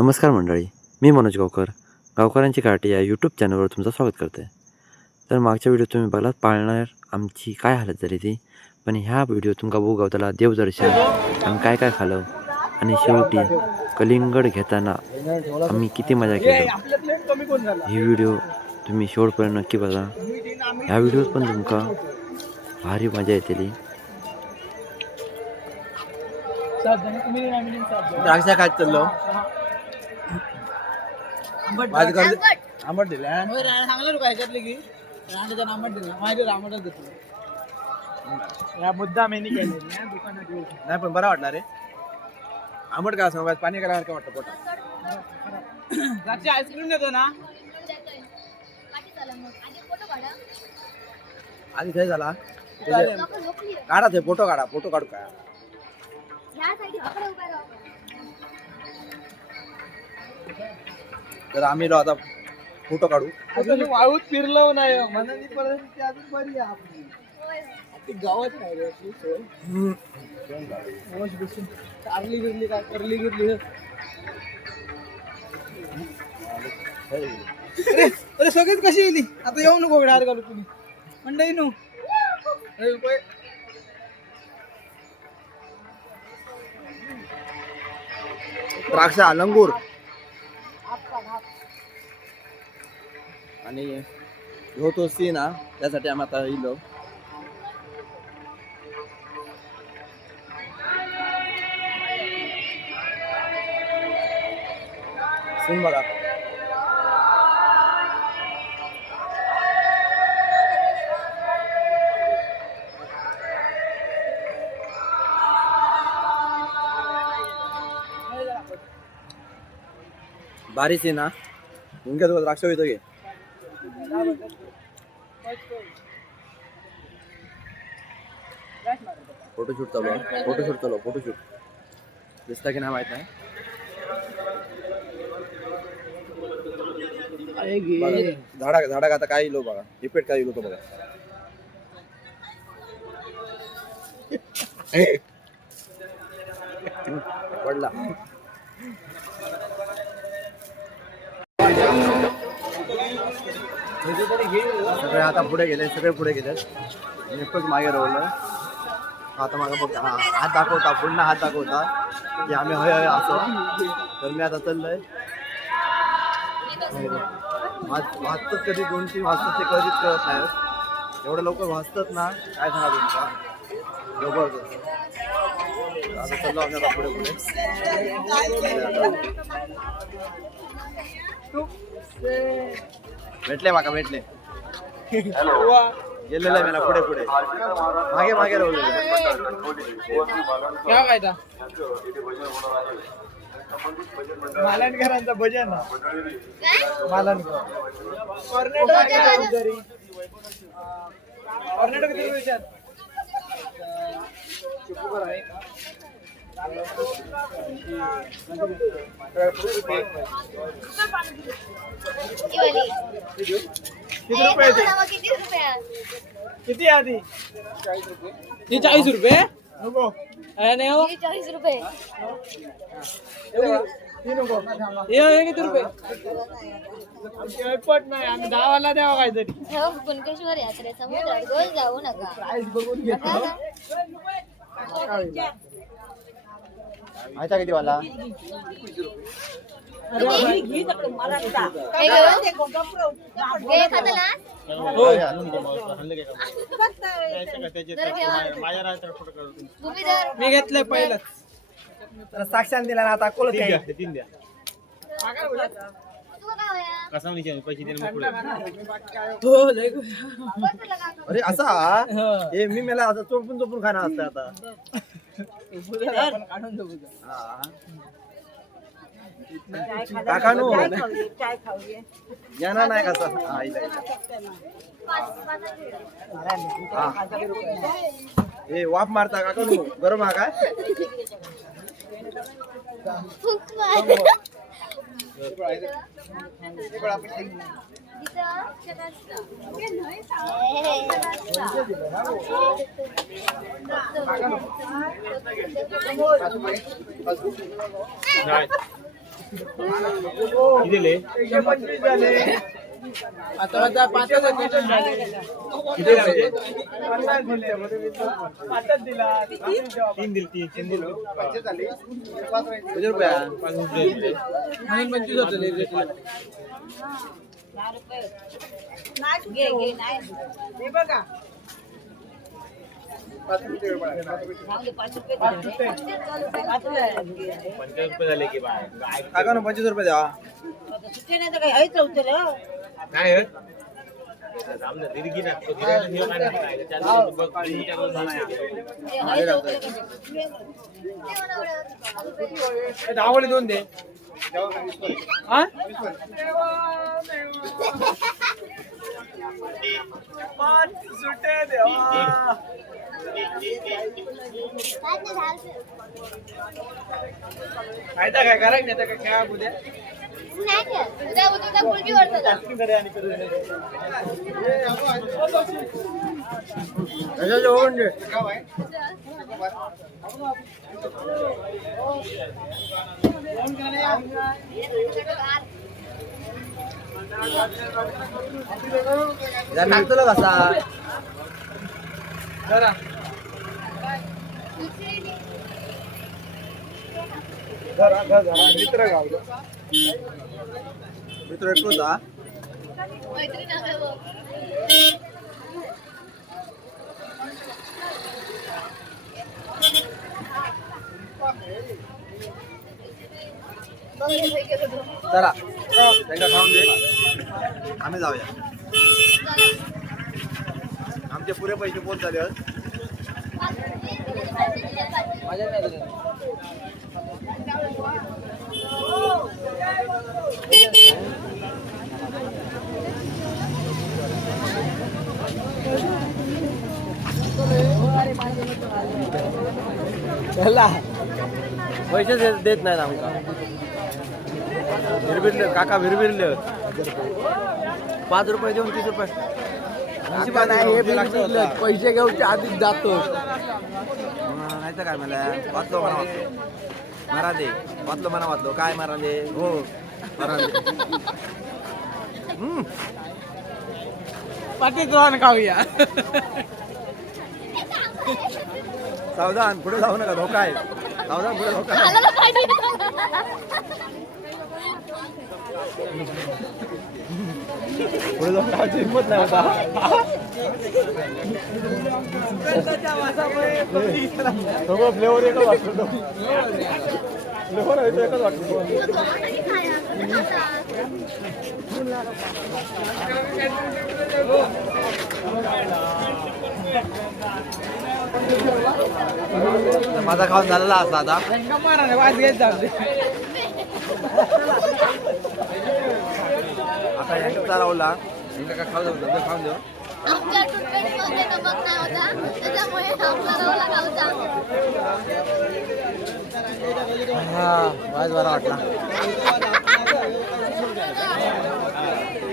नमस्कार मंडळी, मी मनोज गावकर गावकरांची कार्टी या यूट्यूब चॅनलवर तुमचं स्वागत करते. तर मागच्या व्हिडिओ तुम्ही बघलात पाळणार आमची काय हालत झाली ती, पण ह्या व्हिडिओ तुमका बघू गावताला देवदर्शन आम्ही काय काय खाल्लं आणि शेवटी कलिंगड घेताना आम्ही किती मजा केली. ही व्हिडिओ तुम्ही शेवटपर्यंत नक्की बघा. ह्या व्हिडिओत पण तुमका भारी मजा येतली. द्राक्ष काय चाललो आंबट दिला सांगलं काय ह्याच्यातले की रांडचा आंबट दिला माझ्या आंबटच घेतलं या मुद्दा मेनी केले दुकानात नाही पण बरा वाटला रे. आंबट काय सांग पाणी करायला काय वाटतं पोटात. द्राक्ष आईस्क्रीम देतो ना आधी काय झाला काढा ते फोटो काढू काय तर आम्ही आता फोटो काढू. वाळूत फिरलो नाही मनाची परिस्थिती अजून बरी आहे आपली ती गावात नाही रे आपली सोय बसून कारली गिरली काय करली गिरली अरे सगळीच कशी येली आता येऊ नको हार घालू तुम्ही मंडई नो द्राक्ष अलंगूर आणि ह्यो तो सीन ना त्यासाठी आम्ही आता येलो. सीन बघा भारी सीन ना. मुंग्या तुला द्राक्ष येतो घे फोटोशूट चालू फोटोशूट दिसता की नाही माहित नाही. झाडा आता काय इलो बघा इफेक्ट काय इलो तो बघा. पडला सगळे आता पुढे गेले एकच मागे राहिलं. आता मागे बघ हात दाखवता पुन्हा हात दाखवता की आम्ही हय हय असो. तर मी आता चाललोय वाचतात कधी 2-3 वाजतात ते कधीच कळत नाही. एवढं लवकर वाचतात ना काय सांगा तुमचा जबरदस्त. आता चाललो आम्ही आता पुढे भेटले गेलेलं आहे मला पुढे मागे राहू. मालनकरांचं भजन कर्नाटक किती विचार किती आधी 40 रुपये नको नाही हो 40 रुपये किती रुपये ऐपट नाही आम्ही 10 वाला द्यावा काहीतरी कुणकेश्वर यात्रे समुद्रात गोल जाऊ नका प्राईस बघून घेतो माहिती किती वाला मी घेतलंय पहिलं साक्षात दिला ना आता कोण तीन द्या अरे असा हे मी मला आता चोपून खाणार असतं आता. काकानो यांना नाही कसा हे वाफ मारता काकानो गरम हा काय 125 झाले. आता 5च दिला. 3 दिली. 25 झाली. 5 रुपया. 25 होते. हे बघा 5 रुपये झाले की बाय काका ना 25 रुपये द्या नाही धावले 2 दे सुटे देवा फायदा काय करायचं नाही तर काय उद्या उद्या मुलगी वाटतं टाकतो कसा जरा मित्र गावलो मित्र एकटोच हा चला त्यांना खाऊन दे आम्ही जाऊया आमचे पुरे पैसे पोच झाले पैसे देत नाहीत आमका भिरभिरले काका भिरभिरले 5 रुपये देऊन 30 रुपये पैसे घेऊन आधीच जातो नाही तर काय मला वाचलो म्हणा वाचलो मारा दे वाचलो म्हणा वाचलो काय मारा दे हो मारा दे पाठी ग्रहण खाऊया सावधान पुढे जाऊ नका धोका आहे सावधान पुढे धोका आहे पुढे जाऊन खायची हिंमत नाही होता सगळं फ्लेवर एकच वाटतो फ्लेवर एकच वाटतो माझा खाऊन झालेला असता आता आता यांना चालवला यांना खाऊ जाऊ खाऊन देऊ आमच्या टूथपेस्टमध्ये नमक नाही होता त्याच्यामुळे आमचा गावचा हा वाज बरा वाटला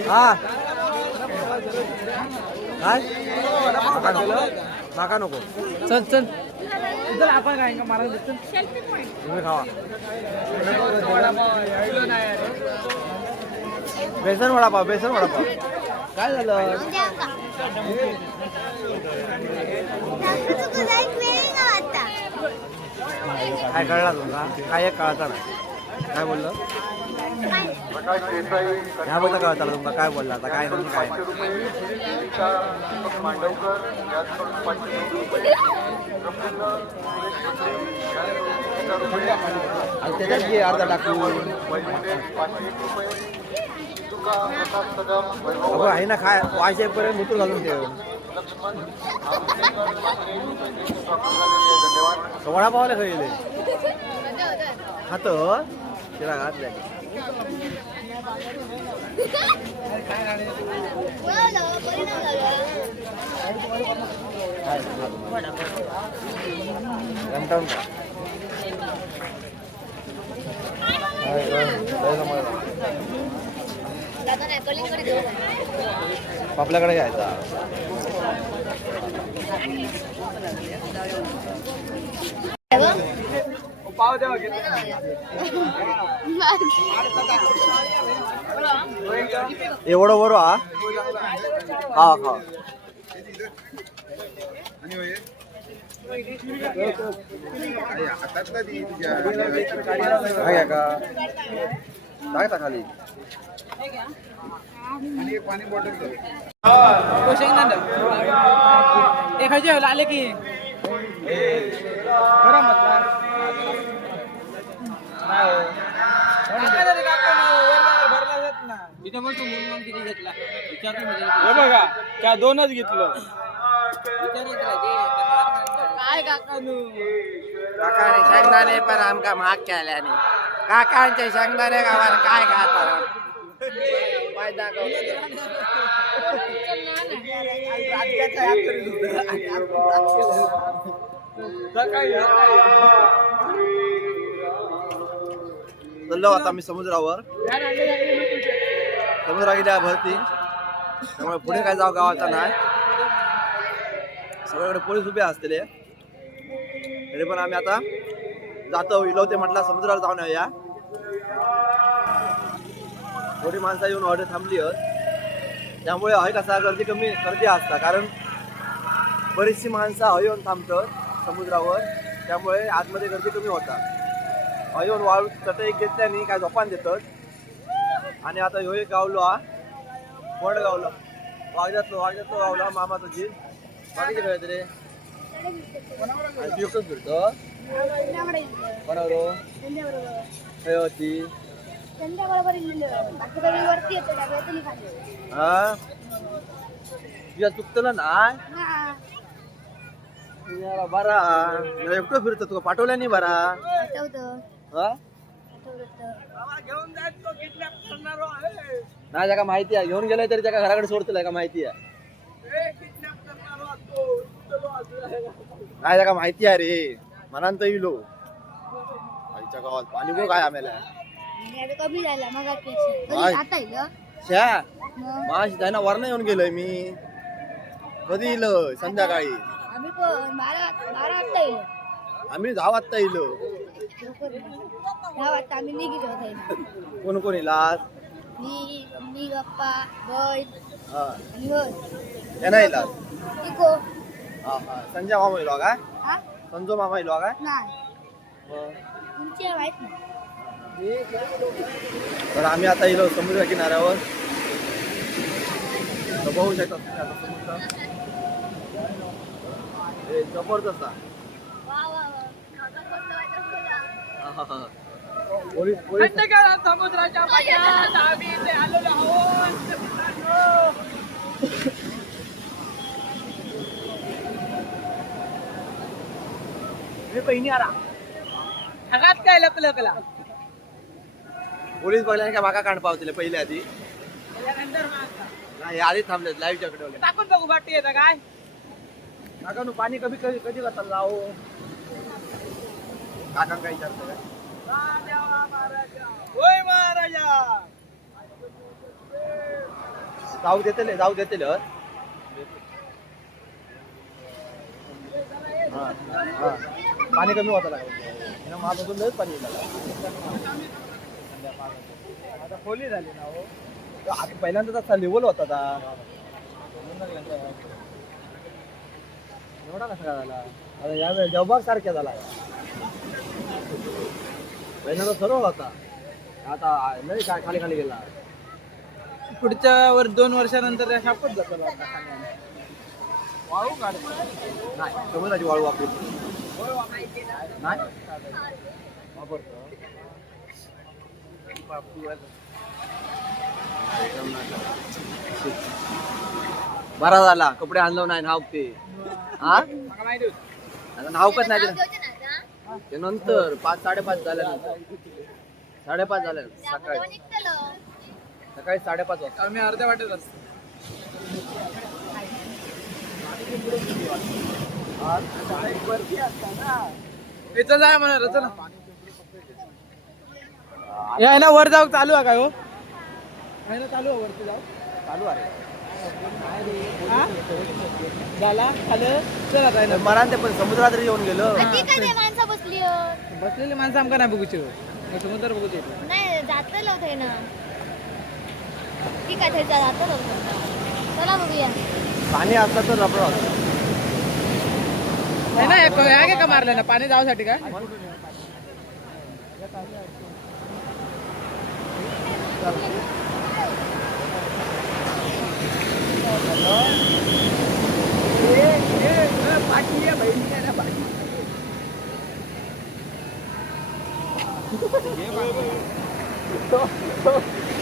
हा काय माका नको चल चल इधर आपण काय महाराज तुम्ही खावा बेसन वडापाव काय झालं काय कळला तुमका काय एक कळता नाही काय बोललं ह्याबद्दल कळता तुमका काय बोलला आता काय नाही काय त्याच्यात घे अर्धा टाकून अगं आहे ना काय वायशेपर्यंत मुतूर घालून ठेव वडापावला खाईल खात तिला घातल्या घंटा आपल्याकडे घ्यायचा पाव द्या वगैरे. एवढं बरं हा हा हा काय का काय खाली एखादी आले की बरं म्हटलं. हे बघा त्या दोनच घेतलं. काय काकानू काकाने शेंगदाणे पण आमका महाग केल्याने काकांचे शेंगदाणे गावात काय खातात चाललो आता मी समुद्रावर समुद्रा गेल्या भरती त्यामुळे पुढे काय जाऊ गावाचा नाही सगळीकडे पोलीस उभे असतील तरी पण आम्ही आता जातो इलवते म्हटलं समुद्राला जाऊन येऊया थोडी माणसं येऊन ऑर्डर थांबली आहेत त्यामुळे हय कसा गर्दी असता कारण बरीचशी माणसं हय येऊन थांबतात समुद्रावर त्यामुळे आतमध्ये गर्दी कमी होतात हय येऊन वाळू चटई घेतल्याने काय झोपान देतात आणि आता ह्यो एक गावलो हा कोण गावलो वाघजातलो गावला मामा तुझी बाकीचे काय रे आणि तू एकटंच फिरतो बरोबर काय होती हा तुझ्या चुकतं ना बरा एकटं फिरतो तुला पाठवल्या नाही बरा हा नाही त्याला माहिती आहे घेऊन गेलाय तरी त्याच्या घराकडे सोडतोय का माहिती आहे नाही त्याला माहिती आहे रे मनांत इलो आईच्या गावात पाणी बघ काय आम्हाला कमी झाला मग शा माशी त्यांना वरण येऊन गेलोय मी कधी इलं संध्याकाळी आम्ही पण 12 वाजता येलो आम्ही 10 वाजता इलो 10 वाजता आम्ही निघित कोण कोण इलास मी मम्मी पप्पा बहीण हा आणि वर त्यांना इलास इको हा हा संजय मामा इलो काय हा संजो मामा इलो काय नाही तुमची माहित नाही तर आम्ही आता इलो समुद्र किनाऱ्यावर तर बघू शकता समुद्र जबरदस्त पोलीस पोलीस समुद्राच्या पाण्यात आम्ही इथे आलेलो आहोत. पहिनी आला ढगात काय लकलकला पोलीस बघल्याने काय माका काढ पावतले पहिले आधी त्याच्यानंतर मग नाही आधी थांबले लाईव्हच्या कडे टाकून बघू बाटी येतं काय काका नु पाणी कधी कधी कधी करतात जाऊ काका काय विचारतो काय होय महाराजा जाऊ देतेले हा हा पाणी कमी होतं लागलं माझं लयच पाणी आता खोली झाली ना हो आता पहिल्यांदा तसा लेवल होता एवढा कसा झाला आता यावेळेस जबाब सारख्या झाला पहिल्यांदा सर्व होता आता लय काय खाली खाली गेला पुढच्या 2 वर्षानंतर त्या शापच जातो वाळू काढ नाही समुद्राची वाळू वापरतो नाही वापरतो बरा झाला कपडे आणलो नाही नाव ते हा माहिती होत आता नावकच नाही ते नंतर 5-5:30 झाल्यानंतर 5:30 झाल्या सकाळी सकाळी 5:30 वाजता आम्ही अर्ध्या वाटेत असतो इथं जाय म्हणा रच ना या ना वर जाऊ चालू आहे काय हो ना चालू आहे वरती जाऊ चालू आहे झाला खालं चल आता मरान ते पण समुद्रात येऊन गेलो ठीक आहे माणसं बसली बसलेली माणसं आमका नाही बघूची समुद्र बघूची नाही जातलो थंय ठीक आहे थंय जातलो चला बघूया पाणी असलं तर रबड होतं. नाही काय का मारलं ना पाणी जाऊसाठी काय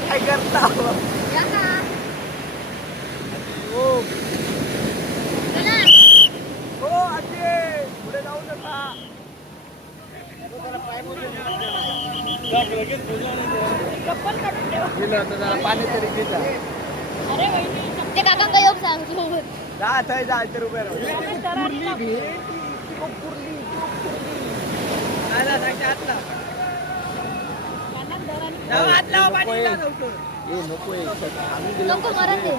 काय करता या का चला हो आजी पुढे जाऊ नका. गेलं होतं जरा पाणी तरी पिता अरे ते काकांका योग सांगतो जा थंय जा इथे उभे राहू. नको मरण दे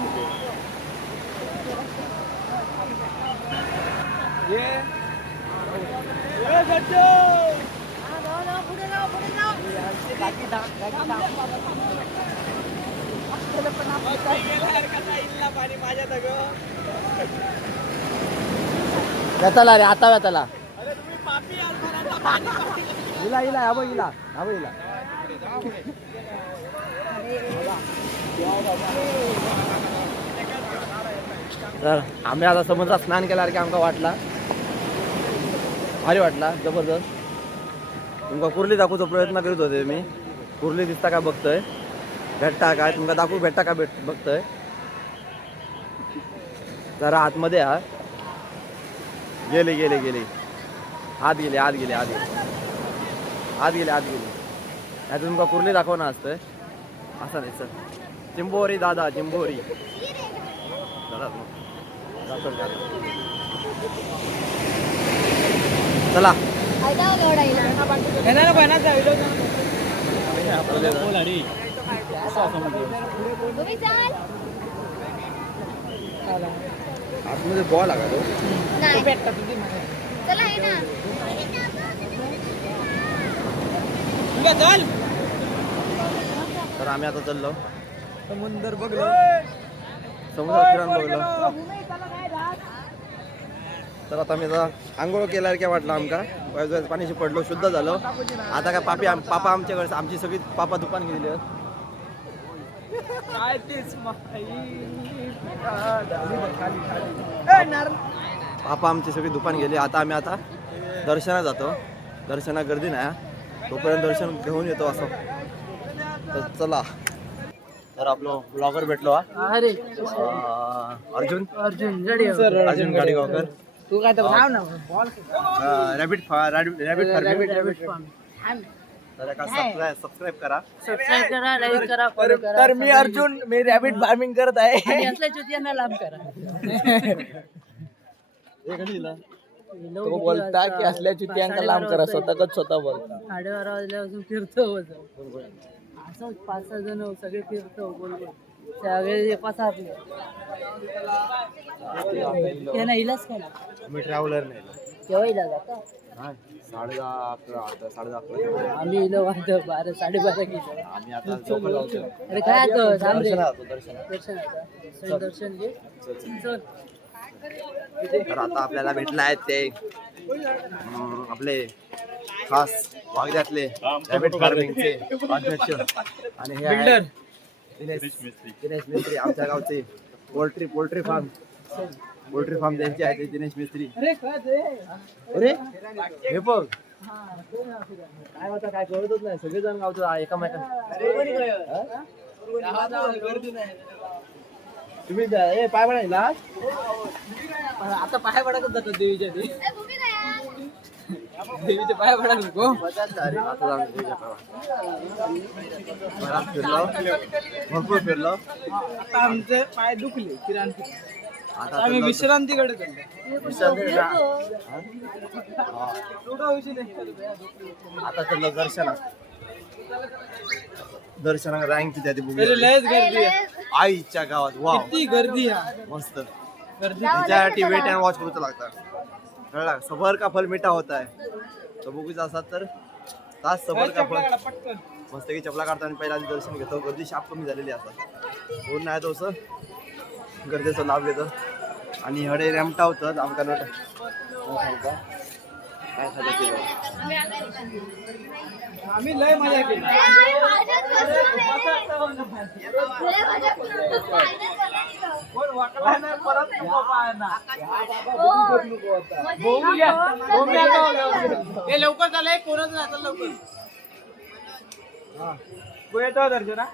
व्यताला रे आता व्यताला इला इला हा बघ इला हा बघ इला. तर आम्ही आता समुद्रात स्नान केल्यावर की आमका वाटला भारी वाटला जबरदस्त. तुमका कुर्ली दाखवूचा प्रयत्न करीत होते मी. कुर्ली दिसता काय बघतोय भेटता काय तुमका दाखवू भेटता का बघतोय. जरा आतमध्ये हा गेले गेले गेले आत गेले आत गेले आत गेले आत गेले आत गेले. नाही तुमका कुर्ली दाखवणं असतंय असं नाही सर. चिंबोरी दादा चिंबोरी दादा जातो का? चला तुम्ही चाल आतमध्ये बॉल आला तो. नाही चला आहे ना तर आम्ही आता चाललो समुद्र बघलो समुद्रात फिरून बघलो. तर आता मी आता आंघोळ केल्यावर काय वाटलं आमका पाण्याशी पडलो शुद्ध झालो. आता काय पापा आमच्याकडे आमची सगळी पापा दुकान गेली आहेत. पापा आमची सगळी दुकान गेली. आता आम्ही आता दर्शनात जातो. दर्शना गर्दी नाही तोपर्यंत दर्शन घेऊन येतो असं. तर चला. तर आपलं ब्लॉगर भेटलो हा अरे अर्जुन अर्जुन गाडीगावकर. तू काय तर नाव ना बॉल रॅबिट फार्मिंग. तर सबस्क्राईब करा. सबस्क्राईब करा लाईक करा फॉलो करा. तर मी अर्जुन मी रॅबिट फार्मिंग करत आहे आणि असल्या चुतियांना लांब करा. तो बोलता की असल्या चुतियांना लांब करा स्वतः बोलता 12:30 वाजल्यापासून फिरतो असं 5-6 जण सगळे फिरतो बोलतो सगळे पसारले त्यांना इलाज केला. मी ट्रॅव्हलर नाही केव्हा इलाज आता 10:30 11 आम्ही इलो वाजतो 12 12:30 गेलो. आम्ही आता झोपलो जाऊ. अरे काय आता थांब रे. दर्शनात दर्शन घे चल. तर आता आपल्याला भेटला आहेत ते आपले खास वागद्यातले रॅबिट फार्मिंगचे अध्यक्ष आणि हे बिल्डर दिनेश मिस्त्री आमच्या गावचे पोल्ट्री फार्म त्यांचे आहे ते दिनेश मिस्त्री. अरे हे बघ काय होतं काय कळतच नाही. सगळेजण गावचं एकामेका तुम्ही पाय पडायला आता पाय पडतच जातो देवीच्या ते ए, भूमी काय देवीचे पाय पडा नको. भरपूर फिरलो. आता आमचे पाय दुखले विश्रांती. आता आम्ही विश्रांतीकडे आता चाललो दर्शना रँक किती आहे ते लयच गर्दी आहे. आईच्या गावात वा किती गर्दी आहे मस्त. गर्दी त्याच्यासाठी वेट अँड वॉच करूच लागतात. कळला सबर का फल मिठा होता है. तर बघूच असतात तर तास सबर का पण मस्त की चपला काढतो आणि पहिला आधी दर्शन घेतो. गर्दी शाप कमी झालेली असतात. कोण नाही तो असं गर्दीचं नाव घेतं आणि हडे रेमटा होतं आमका नट काय खातं ते आम्ही लय मजा केली. लवकर झालंय कोणच नाही आता लवकर येतो दर्शना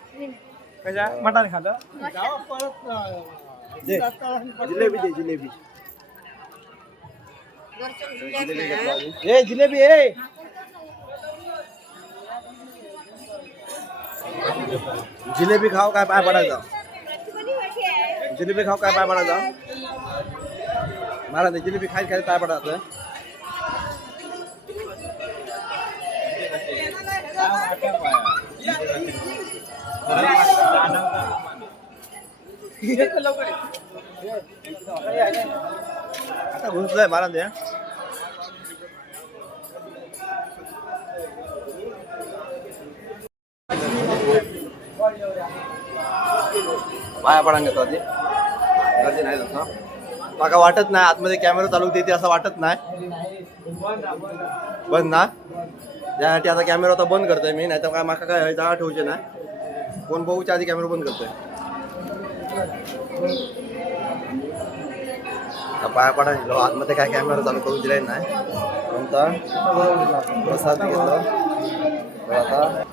कशा मटण खाल्लं जिलेबी दे जिलेबी ए जिलेबी ए जिलेबी खाओ काय पाय पडायचा जिलेबी खाओ काय पाय पडायचा मला जिलेबी खाय खाय पाय पडायचं आता घुसलंय मला ते पाया पडांग घेतो आधी गर्दी नाही तसं माका वाटत नाही आतमध्ये कॅमेरा चालू देते असं वाटत नाही बंद ना त्यासाठी आता कॅमेरा आता बंद करतोय मी नाही तर काय माका काय जागा ठेवचे नाही कोण बघूच्या आधी कॅमेरा बंद करतोय पाया पडा गेलो आतमध्ये काय कॅमेरा चालू करून दिलाय नाही कोणता प्रसाद घेतलं तर आता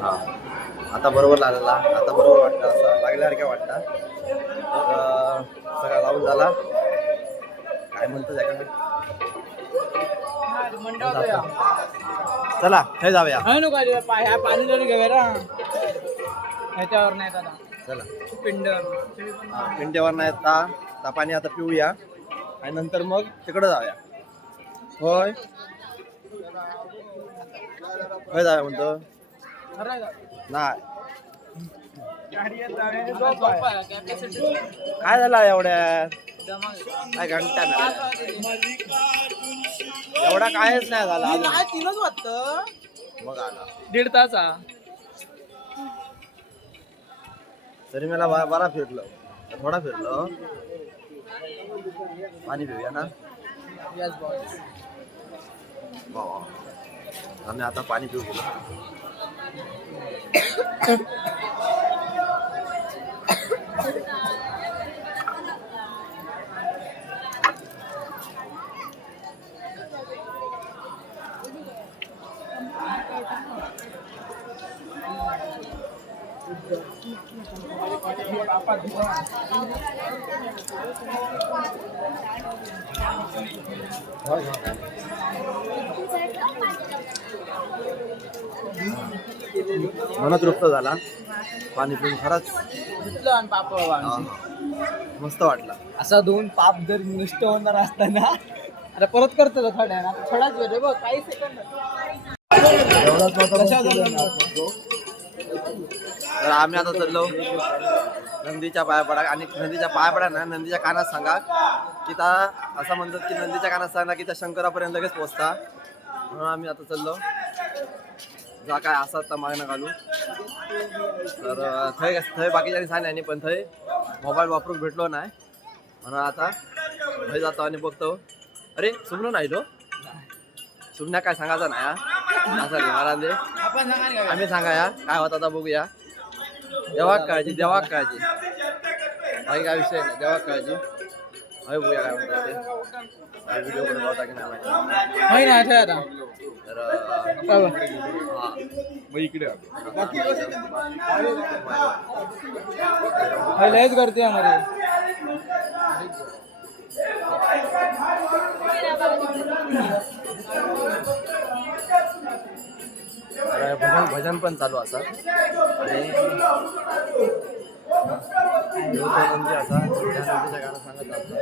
हा आता बरोबर लागला आता बरोबर वाटतं असं लागल्यासारख्या वाटतं सगळा लावून झाला काय म्हणतो चला हे जाऊया पाणी जरी घेऊया ह्याच्यावर नाही दादा चला पिंड पिंट्यावर नाही ता पाणी आता पिऊया आणि नंतर मग तिकडं जाऊया होय होय जाऊया म्हणतो नाही काय झालं एवढ्या काय घंटा नाही एवढा कायच नाही झाला काय तीनच वाटतं मग आला 1.5 तास तरी मला बरा फिरलो थोडा फिरलो पाणी पिऊया ना आम्ही आता पाणी पिऊ गेलो मला तृप्त झाला पाणी पिऊन खरंच मस्त वाटलं असा 2 पाप जर नष्ट होणार असताना आता परत करतो थोड्या थोडाच वेळ बघ काही सेकंद तर आम्ही आता चाललो नंदीच्या पाया पडा आणि नंदीच्या पाया पडा ना नंदीच्या कानात सांगा की त्या असं म्हणतात की नंदीच्या कानात सांगा की त्या शंकरापर्यंत लगेच पोहोचता म्हणून आम्ही आता चाललो जा काय असं तर मागणं घालू तर थंय बाकीच्या सांगण्यानी पण थंय मोबाईल वापरून भेटलो नाही म्हणून आता थंय जातो आणि बघतो अरे सुमनो नाही तो सुमण्या काय सांगायचं नाही असं मला दे आम्ही सांगाया काय होता आता बघूया देवाक काळजी काही काय विषय नाही देवाक काळजी हय बघूया काय म्हणतात ते व्हिडिओ बनवला होता की नाही माहिती तर इकडे लयच करते आम्हाला भजन पण चालू असा आणि नंदी असा त्या नंदीचं गाणं सांगत असतं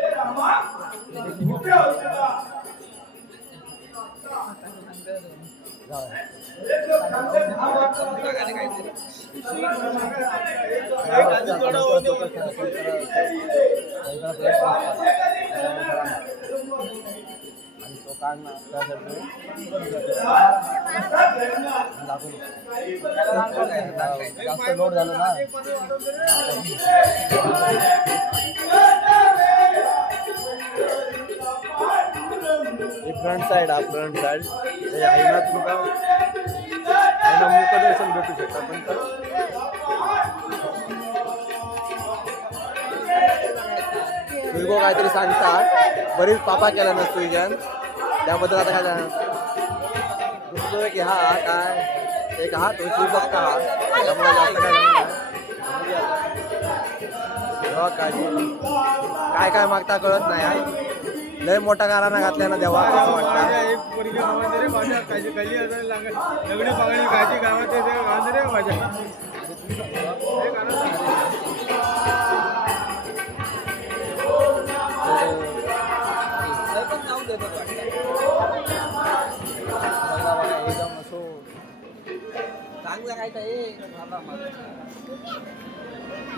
जास्त लोड झालं ना. फ्रंट साइड हा फ्रंट साइड आईना तुमका आईना मुखदर्शन भेटू शकता पण सुईगो काहीतरी सांगता बरीच पापा केला ना सुईगन त्याबद्दल आता काय दुसरं की हा काय एक हा तो सुई बघता हा त्यामुळे जास्त काय काय मागता कळत नाही. लय मोठा गाराणा घातल्या ना देवा असं वाटतं.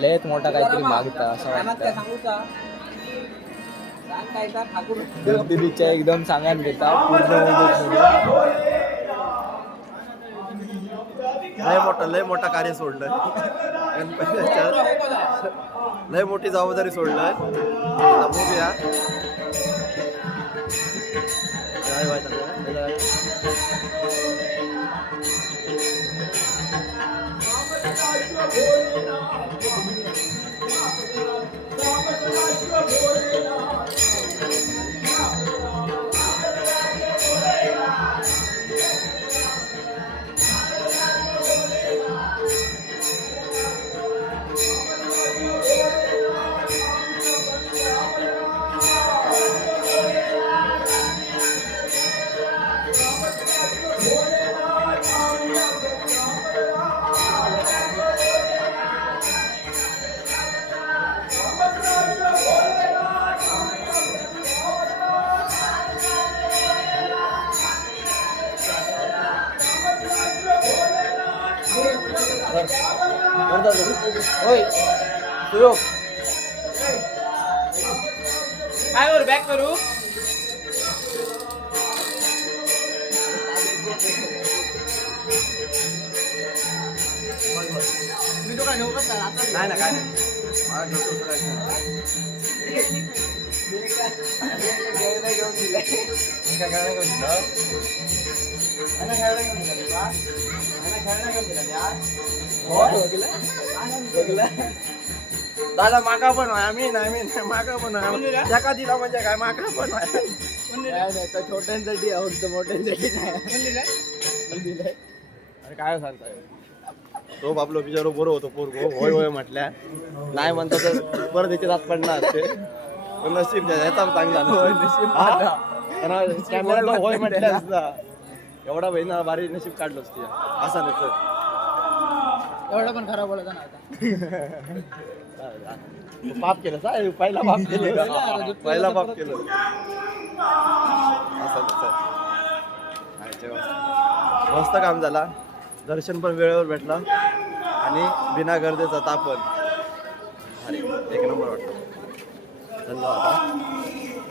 लयच मोठा काहीतरी मागता असं वाटतं. दिदीच्या एकदम सांगायला देता पूर्ण लय मोठा कार्य सोडलं गणपतीच्या लय मोठी जबाबदारी सोडलं. बघूया काय व्हायचं. होय सुयोग काय वर बॅक करू. नाही ना काय नाही दादा माका पण आहे. आम्ही नाही माका पण आहे. त्याका दिला म्हणजे काय माका पण आहे. छोट्यांसाठी आवडतं मोठ्यांसाठी नाही. अरे काय सांगताय तो बापलो बिचारो बरो होतो पोरगो होय होय म्हटल्या नाही म्हणता तर परत याचे दात पडणार ते पण नशीब याचा चांगला कॅमेरा होय म्हटल्या सुद्धा एवढा बहिणा भारी नशीब काढलं असते असा नसतं. एवढा पण खराब बोलत ना आता. पाप केलं साहेब पहिला पाप केलं पहिला पाप केलं असं मस्त काम झाला. दर्शन पण वेळेवर भेटला आणि बिना गर्दीचा तापण अरे एक नंबर वाटतो. धन्यवाद.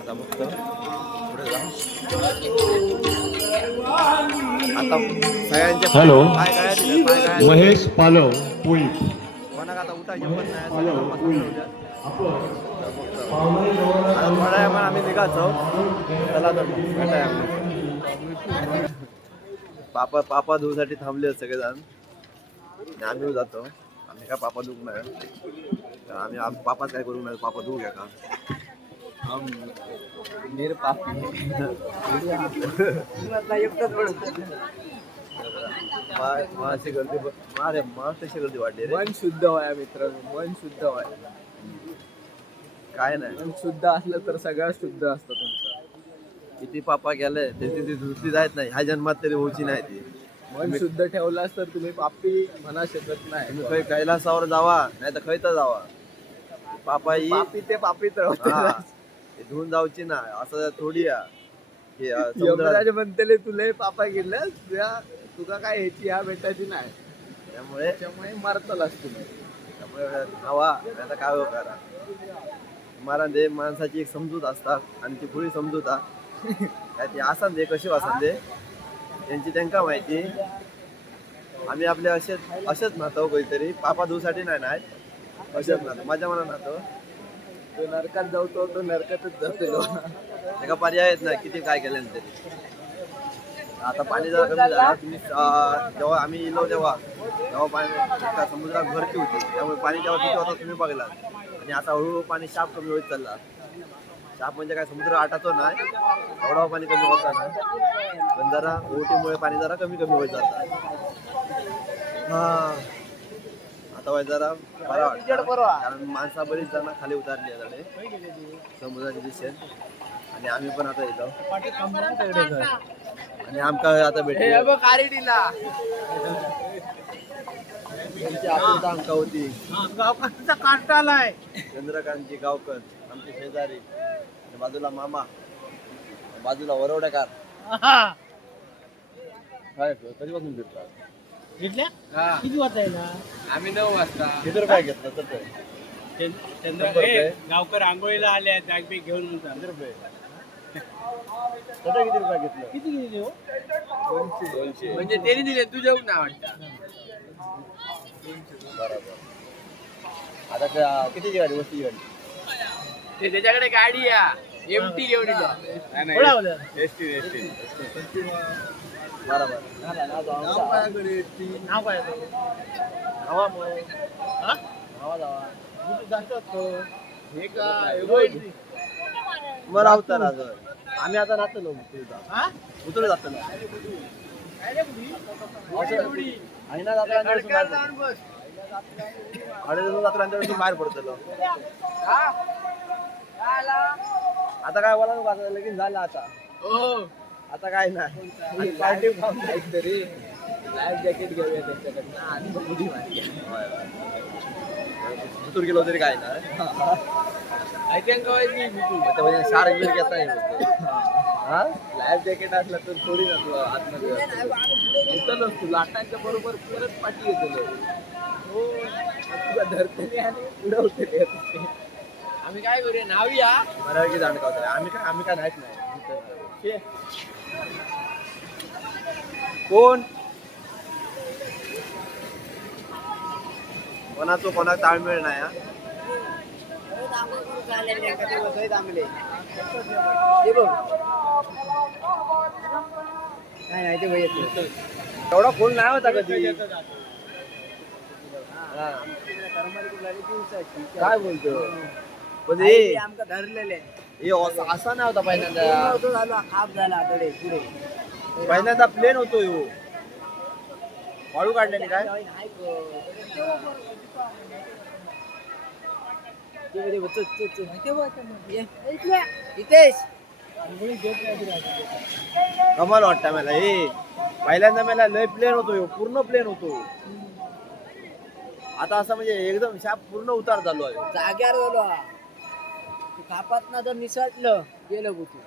आता मस्त पुढे जा. आता सगळ्यांचे हॅलो. पाय काय महेश पालव पुई. कोणाला आता उठायचे पण नाही. थोड्या वेळाने आम्ही निघायचो. चला तर भेटाय पापा पापा धुवसाठी थांबले सगळेजण. आम्ही जातो. आम्ही काय पापा धुवू नाही. आम्ही पापाच काय करू नाही. पापा धुवू घ्या का अशी गर्दी अरे तशी गर्दी वाटली रे. मन शुद्ध व्हाया मित्रांनो. मन शुद्ध व्हाया. काय नाही मन शुद्ध असलं तर सगळं शुद्ध असतं तुमचं. किती पापा गेले त्याची ती धुतली जात नाही. ह्या जन्मात तरी होची नाही ती. मन शुद्ध ठेवलास तर तुम्ही पापी म्हणा शकत नाही. तुम्ही काही कैलासावर जावा नाही तर खैत जावा. पापा ही पापी ते पापीच हा, ते धुवून जाऊची ना असं थोडी आहे. की समुद्रात यमराज म्हणतले तुला पापा गेलं तुका काय ह्याची ह्या भेटायची नाही त्यामुळे मारतलास तुम्ही त्यामुळे हवा आता काय करा महाराज दे माणसाची एक समजूत असतात आणि ती पुढे समजूत काय ती आसान दे कशी वासान दे त्यांची त्यांका माहिती आम्ही आपले असेच नातो काहीतरी पापा धुसाठी नाही असेच नातो माझ्या मनात नातो तो नरकात जाऊतो तो नरकातच जातो एका पर्यायच नाही किती काय केलं तरी आता पाणी जरा कमी झालं तुम्ही जेव्हा आम्ही येलो तेव्हा पाणी समुद्रात भरती होती त्यामुळे पाणी जेव्हा किती होता तुम्ही बघलात आणि आता हळूहळू पाणी शाप कमी होत चालला शाप म्हणजे काय समुद्र आटातो नाही एवढा पाणी कमी होता ना पण जरा ओटीमुळे पाणी जरा कमी होत जातात आता वय जरा बरा वाटतं कारण माणसा बरीच जण खाली उतारली आहे समुद्राच्या दिशेत आणि आम्ही पण आता येतो आणि आमका आता भेटली त्यांची आतुरता आमका होती चंद्रकांतजी गावकर आमचे शेजारी आणि बाजूला मामा बाजूला वरवडेकार काय कधीपासून फिरतात किती वाजता आहे ना आम्ही 9 वाजता किती रुपये घेतलं तर गावकर आंघोळीला आले बॅग बॅग घेऊन म्हणतात 100 रुपये किती रुपये घेतलं किती दिले हो 200 म्हणजे त्यांनी दिले तुझ्या ना वाटतं बरोबर आता कितीची गाडी वस्तीची गाडी ते त्याच्याकडे गाडी या एमटी घेऊन येतो बरोबर बरं होता ना आम्ही आता नाचलो उतरलो जातो ना आणि ना जातो बाहेर पडतो आता काय बोला नको लगीन झालं आता काय नाही पार्टी काहीतरी लाईफ जॅकेट घेऊया त्यांच्याकडनं आणि मग उडी मारूया उतूर गेलो तरी काय ना शार्क बिल घेता लाईफ जॅकेट असलं तर थोडी नसलो आतमध्ये उतरलोच तू लाटांच्या बरोबर परत पाठी येतो तुला धरते आणि उडवते आम्ही काय करूया नावया बऱ्यापैकी जाणकावतो आम्ही काय नाहीत नाही कोण कोणाचं कोणाक ताळमेळ नाही नाही ते एवढा फोन नाही होता कधी काय बोलतो पण आमका धरलेले असा नाही होता पहिल्यांदा झाला खाप झाला पुढे पहिल्यांदा प्लेन होतो ह्यो वाळू काढल्याने काय कमाल वाटतं मला हे पहिल्यांदा मला लय प्लेन होतो ह्यो पूर्ण प्लेन होतो आता असं म्हणजे एकदम शाप पूर्ण उतार झालो आहे जाग्यावर झालो खापात ना जर निसटलं गेलं बुतू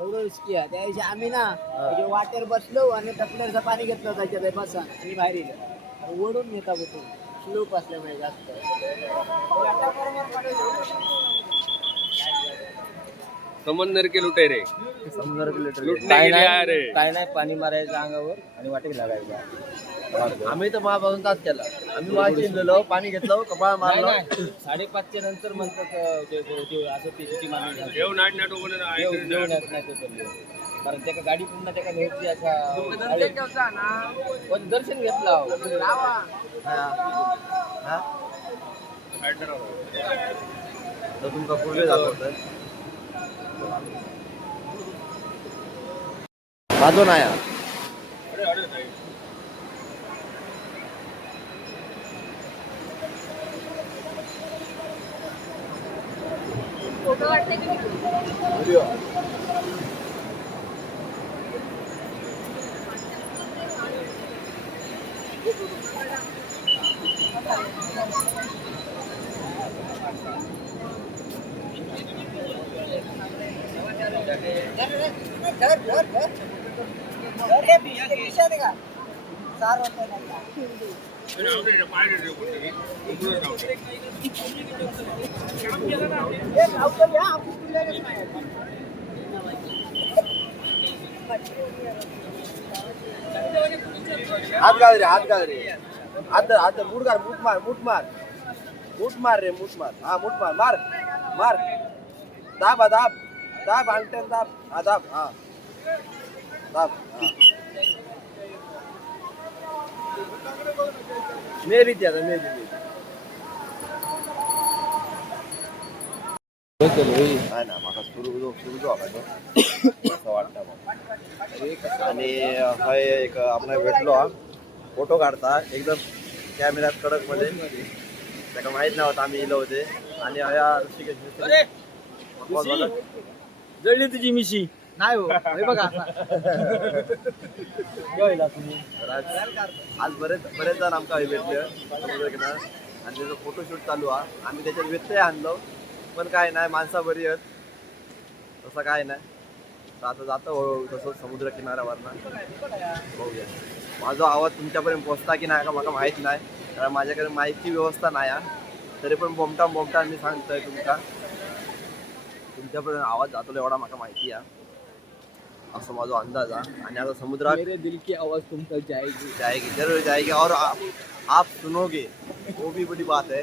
एवढं रिस्की आहे त्याविषयी आम्ही ना वाटेर बसलो आणि टकलरचं पाणी घेतलं त्याच्या बसा मी बाहेर येईल ओढून नेता बुतू स्लोप असल्यामुळे जास्त समंदर के लुटे रे काय रे नाही पाणी मारायचं अंगावर आणि वाटेक लागायचं आम्ही तर महापासून तास केला आम्ही वाची गेलो पाणी घेतलं कपाळ मारलं 5:30 नंतर म्हणतात असं ती मारली येऊन आडनाट येऊन येत नाही ते कारण त्या गाडी पुन्हा त्या न्यायची असा पण दर्शन घेतलं तर तुमका पूर्वी जात होतं माझो नाही फोटो काढते की व्हिडिओ हात घाल रे, हात घाल रे, हात हात मूठ घाल, मूठ मार, मूठ मार, मूठ मार रे, मूठ मार. हा मूठ मार, मार मार, दाब हा, दाब दाब, अंगठ्यान दाब, हा दाब, हा दाब. मेरी ती आता मेरी काय ना माका सुरू वाटायचं असं वाटतं मग. आणि हय एक आपण भेटलो हा फोटो काढता एकदम कॅमेऱ्यात कडक मध्ये त्याला माहित नव्हतं आम्ही इलो होते. आणि हया जळली तुझी मिशी. नाही हो हे बघा तर आज बरेच जण आमका हे भेटले समुद्र किनार आणि त्याचं फोटोशूट चालू हा. आम्ही त्याच्यात व्यत्यय आणलो पण काय नाही, माणसा बरी आहेत तसं काय नाही. तर आता जातो हळूहळू तसंच समुद्र किनाऱ्यावरनं बघूया. माझा आवाज तुमच्यापर्यंत पोहोचता की नाही का मला माहीत नाही, कारण माझ्याकडे माहिती व्यवस्था नाही हा. तरी पण बोमटा मी सांगतोय तुमच्यापर्यंत आवाज जातो एवढा मला माहिती आहे असं माझा अंदाज आहे. आणि आता समुद्रात मेरे दिल की आवाज तुम तक जाएगी. जरूर जाएगी और आप सुनोगे वो भी बड़ी बात है.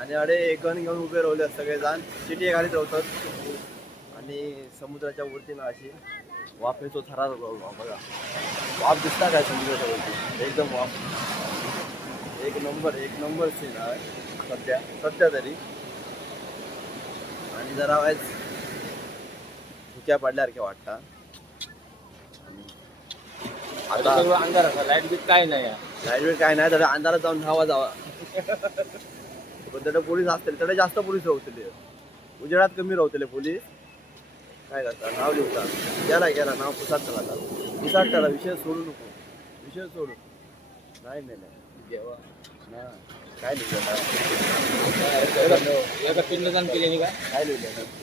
आणि अडे एक गण घेऊन उभे राहिले सगळेजण, चिटी घालीत राहतात आणि समुद्राच्या वरती अशी वाफेचो थरा बघा. वाफ दिसता काय समुद्राच्या वरती, एकदम वाफ एक नंबर सीन आहे सध्या तरी. आणि जरा वाज धुक्या पडल्यासारखे वाटता. आता अंधार असा लाईट बीट काय नाही. लाईट काय नाही, तर अंधारात जाऊन धावा जावा. पण त्याला पोलीस असतील, त्याला जास्त पोलीस राहतले, उजेडात कमी राहतले पोलीस. काय करता, नाव लिहता गेला नाव पुसाट त्याला विषय सोडू नको, विषय सोडू. नाही देवा ना काय लिहिलं एका पिंडदान केले का? काय लिहिलं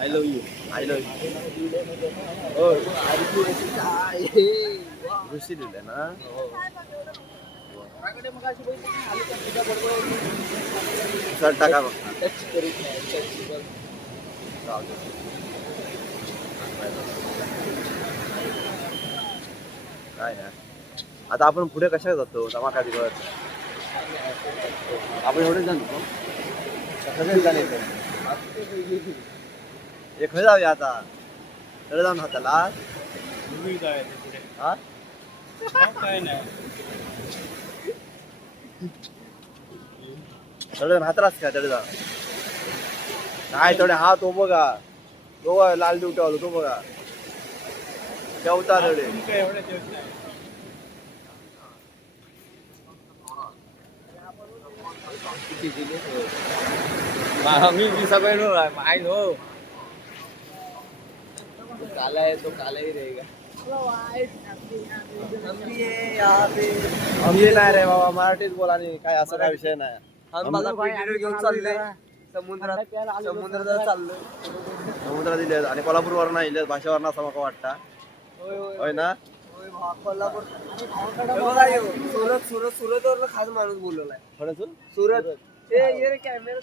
आय लव्ह यू हो ऋषी लिहिलं ना. सर टाका बघ काय ना. आता आपण पुढे कशा जातो धमाका दिवस आपण एवढे जाणतो कसे जाणे हे खरं जाऊया आता खरं जाऊन हाताला हा काय नाही. थोडे हातलाच काय थोडे जाऊन काय थोडे हा तो बघा तो लाल ड्युटी आलो तो बघा ठेवता थोडे मी सगळे माहीत हो. काला आहे तो कालाही रहेगा. आम्ही नाही रे बाबा मराठीत बोला नाही काय असं काय विषय नाही. घेऊन चाललोय समुद्रात चाललोय. समुद्रात दिले आणि कोल्हापूरवर नाही इले भाषेवर असं मला वाटतं होय ना. कोल्हापूर सुरत वरनं खास माणूस बोलवलाय. खरंच सुरत ये रे कॅमेरा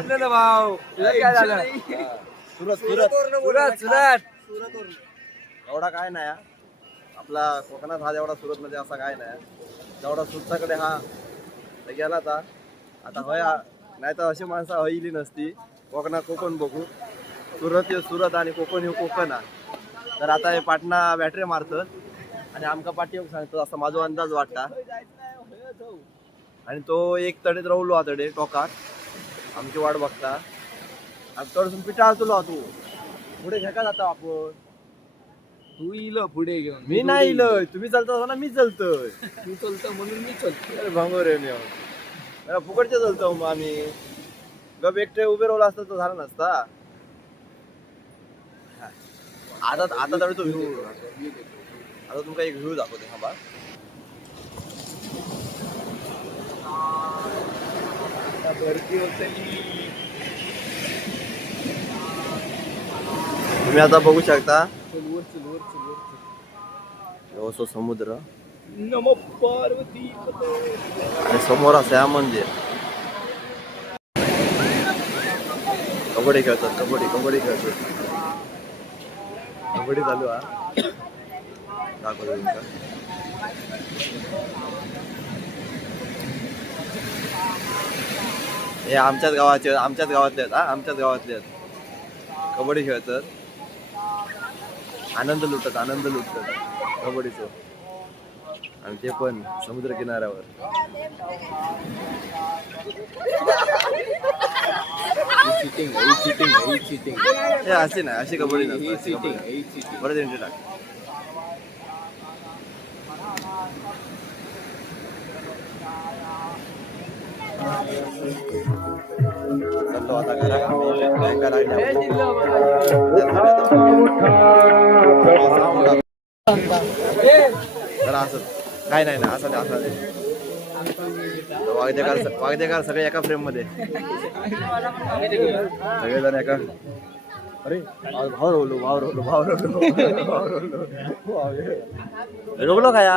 जरा भाऊ काय झालं सुरत एवढा काय नाही आपला कोकणात हा जेवढा सुरत मध्ये असा काय नाही जेवढा सुरताकडे हा गेला आता होय नाही तर अशी माणसं हईली नसती. कोकणात कोकण बघू सुरत आणि कोकण हे कोकण तर आता हे पाटणा बॅटरी मारतात आणि आमका पाठी येऊन सांगतात असा माझा अंदाज वाटता. आणि तो एक तडेत राहुलो हा तडे टोकात आमची वाट बघता तडसून पिठा तुला तू पुढे झेका जाता आपण. तू इल पुढे घेऊन मी नाही इलोय तुम्ही चालता ना मी चालतोय. तू चलतो म्हणून मी चलतो. भांगो रे मी फुकटचे चालतो मग आम्ही गप एकटे उभे राहिलो असतं तर झालं नसता. आता तरी तो व्ह्यू आता तुमका एक व्ह्यू दाखवते हा बा. भरती होते तुम्ही आता बघू शकता असं समुद्र नमो पार्वती आणि समोर असं हा मंदिर. कबड्डी खेळतात, कबड्डी खेळतात. कबड्डी चालू हा दाखवतो तुमका. हे आमच्याच गावातले आहेत हा, आमच्याच गावातले आहेत. कबड्डी खेळतात, आनंद लुटतात कबड्डीचं. आणि ते पण समुद्र किनाऱ्यावर. चिटिंग हे अशी नाही, अशी कबड्डी नाही. बरं एंट्री टाक. चाललो आता घरा. बँका जरा असं काय नाही ना, असं वागदेकार सगळे एका फ्रेम मध्ये सगळेजण एका. अरे भाव रोगलो खाया.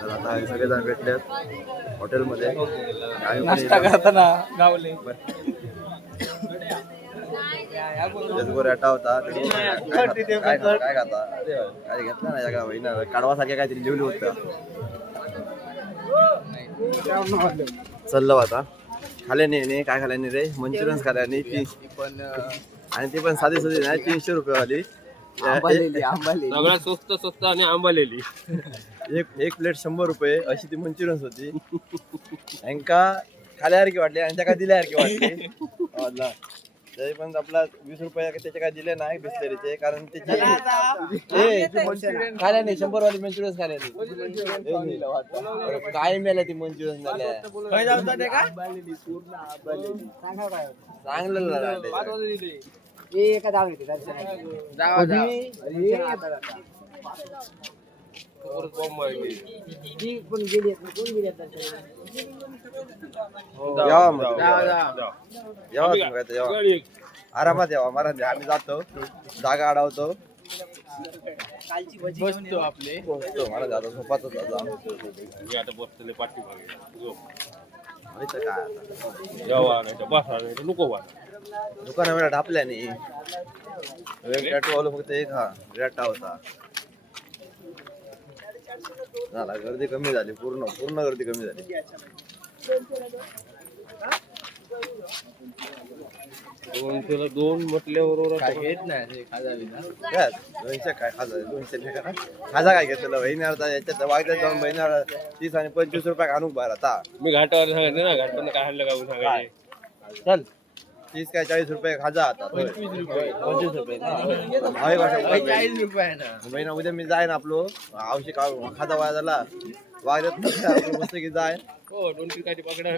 तर आता सगळेजण भेटलेत हॉटेलमध्ये. नाश्ता करताना गावले रेटा होता काय खाता काय घेतला ना या बहिणा काढवासारख्या काहीतरी लिहिलं होतं. चाललो आता खाले नाही काय खाल्ल्याने रे, मंचुरियन्स खाल्ल्याने आणि ती पण साधी नाही 300 रुपये वाली. सगळ्यात स्वस्त आणि आंबालेली. एक प्लेट 100 रुपये अशी ती मंचुरियन्स होती. यांका खाल्यासारखी वाटली आणि त्या काय दिल्यासारखी वाटली. तरी पण आपला 20 रुपये त्याचे काय दिले नाही बिस्लरीचे, कारण त्याचे खाल्या नाही 100 वाली मंचुरियन्स खाल्या नाही. काय मेला ती मंचुरियन्स झाल्या चांगलं. एका जाऊन येते पण गेली कोण गेली आरामात यावा महाराज. आम्ही जातो, जागा अडवतो, बसतो आपले महाराज आता झोपाच आता बसतले पाठी काय जेव्हा नाही बसा नाही नको बा दुकाना ढापल्याने टॅटू आलो फक्त एक हा रेटा होता झाला. गर्दी कमी झाली, पूर्ण गर्दी कमी झाली. दोन म्हटल्याबरोबर घेत नाही दोनशे काय खाजा 200 खाजा काय घेतलेलं बहिणी याच्यात वागल्यात जाऊन बहिणी 30 आणि 25 रुपये आणून बाहेर आता. मी घाटावर सांगायचं ना, घाटावर काय हल्लं का सांगायचे. चल 30 काय 40 रुपये खाजा आता. 25 रुपये बहिणा उद्या मी जाईन आपलो औषध खाजा वाया झाला वागल्यात मस्त की जाय. हो 2 काठी पकडा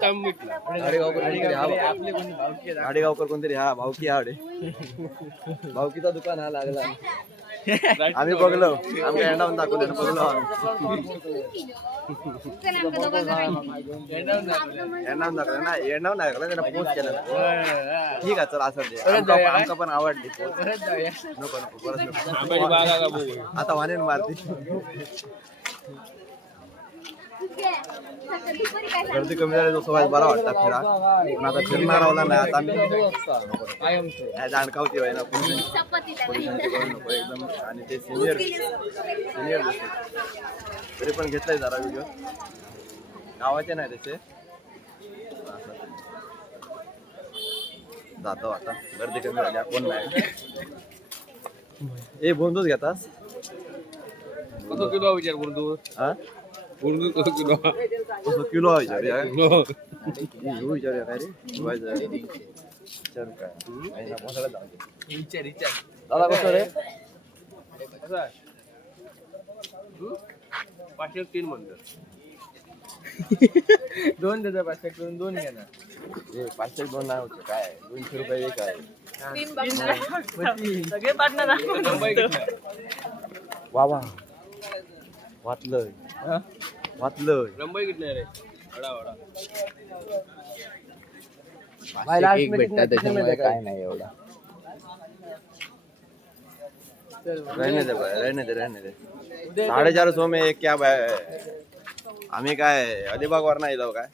काम गाडीगावकर कोणतरी हा भावकी हाडे भावकीचा दुकान हा लागला. आम्ही बघलो, आमच्या एंडावून दाखवलं बघलो एंडावून दाखवलं ना, एंडावून दाखवलं त्याला पोस्ट केलं ना. ठीक आहे चल असं आमका पण आवडली. नको परत नको आता वानेन मारती. गर्दी कमी झाली तो सवाय बरा वाटतात फिरा, पण आता फिरणार राहिला नाही. आता मी जाणकावती व्हाय ना एकदम. आणि ते सिनियर तरी पण घेतलाय जरा व्हिडिओ, गावाचे नाही त्याचे. जातो आता, गर्दी कमी झाली कोण नाही. ए बोंदूच घेतास किलो विचार बोलतो हा किलो विचार काय रे विचार काय दादा कसं रे 503 म्हणतो. 2 देतो 5 करून 2 घेणार. 502 नाही होत काय 200 रुपये एक आहे. सगळे पार्टनर वा वा वाचलं रंबाई किती रे वडा केक भेटतात त्याच्यामुळे काय नाही एवढा. रहने दे भाई, रहने दे 450 में एक क्या भाई. आम्ही काय अलिबाग वर नाही काय.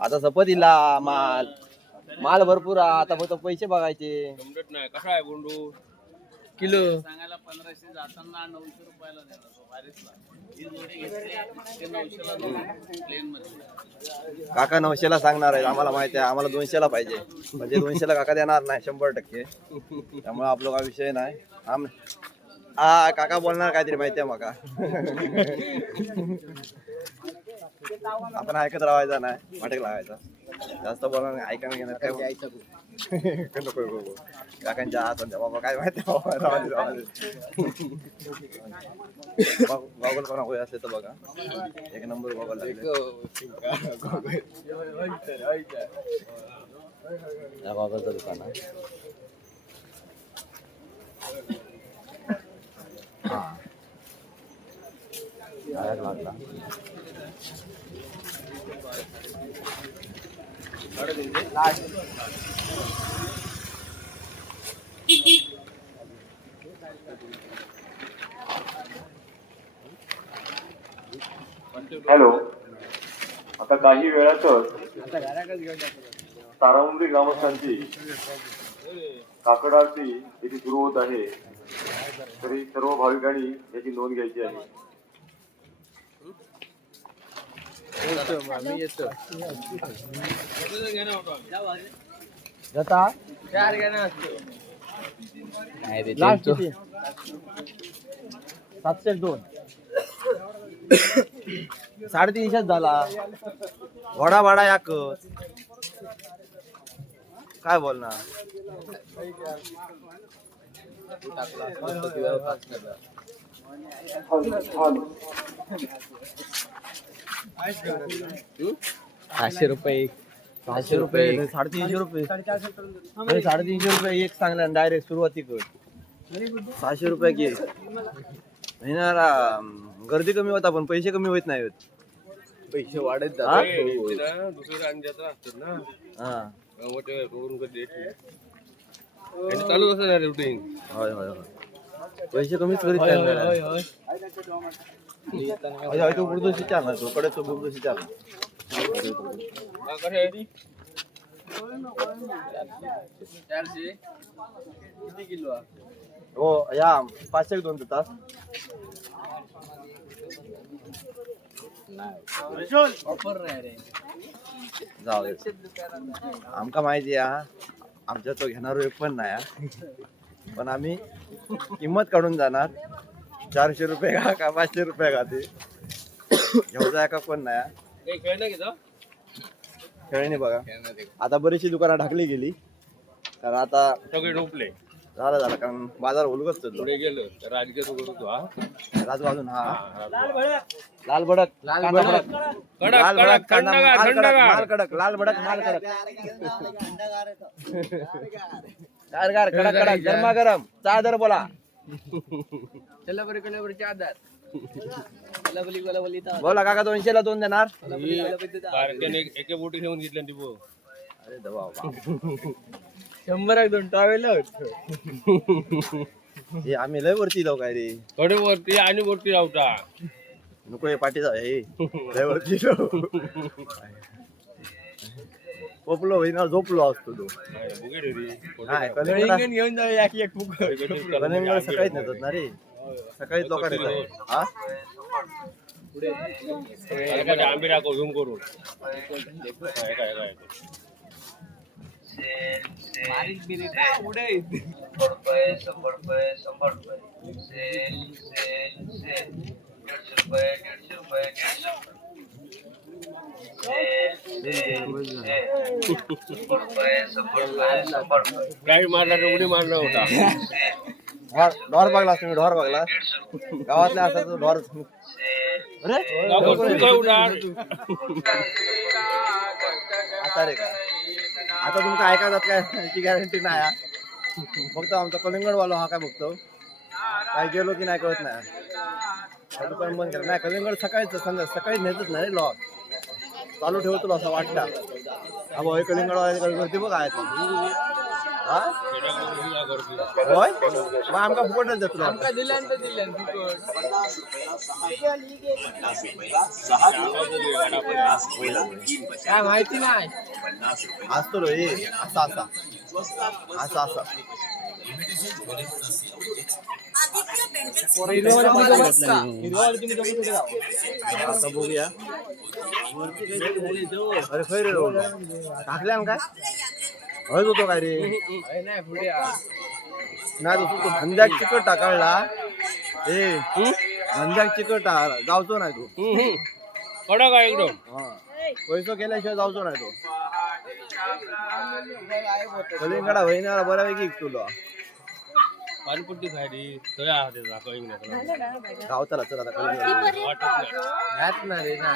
आता सपतीला माल भरपूर आहे. आता फक्त पैसे बघायचे. समजत नाही कसा आहे बोंडू किलो सांगायला 1500 जाताना 900 रुपयाला देणार तो भारीतला. ही जोडी घेतली ते 900 ला प्लेन मध्ये. काका 900 सांगणार आहे. आम्हाला माहिती आहे. आम्हाला 200 पाहिजे. म्हणजे 200 काका देणार नाही 100%. त्यामुळे आपला काय विषय नाही. काका बोलणार काहीतरी माहिती आहे मका. आपण ऐकत राहायचा नाही. वाटेक लागायचा. जास्त बोलणार नाही. ऐकायला घेणार काय नको नको. काकांच्या हातांच्या बाबा काय माहिती गॉगल कोणा होय असले तर बघा. एक नंबर गॉगल या गॉगलचं दुकान आहे. लागला हॅलो. आता काही वेळातच तारामुंडी ग्रामस्थांची काकड आरती येथे सुरू होत आहे. तरी सर्व भाविकांनी याची नोंद घ्यायची आहे. लास्ट किती? 702 350 झाला. वडा भाडा याक काय बोलणार. ₹500 500 रुपये 350 रुपये 350 रुपये एक सांगला डायरेक्ट सुरुवाती कर. 600 रुपये घे. गर्दी कमी होता पण पैसे कमी होत नाही. पैसे वाढत दुसरं अंजाचं असतात ना हा मोठे रोडून कधी चालू असं रुटीन. होय होय होय. पैसे कमीच करीत नाही. तो बुरदो शिचार ना तो कडे तो बुरदो शिचार. कसं आहे 400 किती किलो आहे? हो या 502 देतात. ऑफर नाही रे. जाऊ दे. आमका माहिती आहे आमच्या तो घेणार एक पण नाही. पण आम्ही किंमत काढून जाणार. 400 रुपये का 500 रुपये का ते घेऊचा का पण नाही. खेळणं घेतो खेळणी बघा आता बरीचशी दुकानं ढाकली गेली. कारण आता सगळे डोपले झालं कारण बाजार उलगत पुढे गेलं तर राजकीय तो करतो हा राजबाजून हा लाल लाल भडक कडक लाल भडक कांदा थंडगार, माल कडक थंडगार. माल कडक लाल भडक माल कडक गार कडक कडक गरमा गरम चादर बोला. कलबरी चादर कलबली बोला काका 200 ला 2 देणार. बारक्याने एके बोटी घेऊन घेतल्या ती बो. अरे दबा 100 टावेल हे आम्ही लय वरती जाऊ काय रे. थोडे वरती आणि वरती रावता नको हे पाठी जा हे लय वरती जाऊ. पोपलो होईना झोपलो असतो तो. नाही कलिंगड घेऊन जाऊया एक कलिंगड सकाळीच नेतात ना रे. सकाळीच लोकांना येतात. हा आंबे टाकू झूम करून काय काय काय काही मारला तर उडी मारला होता. ढोर बघला तुम्ही ढोर बघला गावातल्या असतात तो ढोर. आता रे का आता तुमचं ऐका जात काय याची गॅरंटी नाही. फक्त आमचा कलिंगड वालो हा काय बघतो काय गेलो की नाही कळत नाही त्या दुकान बंद करा नाही कलिंगड सकाळी नेतच नाही लॉक चालू ठेवतो असं वाटतं अहो हे कलिंगड गर्दी बघ आहे हा होय मग आमका फुकटच देतो आमका दिल्यानंतर दिल्यान फुकट. काय माहिती नाही असतो रे असा असा असा असा आता बघूया अरे खै रे टाकल्या काय हळद होतो काय रे नाही पुढे नाही तो धंद्यात चिकट टाकाळला ए धंद्यात चिकट जावचो नाही तू कडक आहे एकदम हा पैसो केल्याशिवाय जावचो नाही तो कलिंगडा वहिन्याला बऱ्यापैकी तुला पानपुट्टी खायली तळ्या आहात त्याचा काही नाही गावताला चल आता कलिंगड घात ना रे ना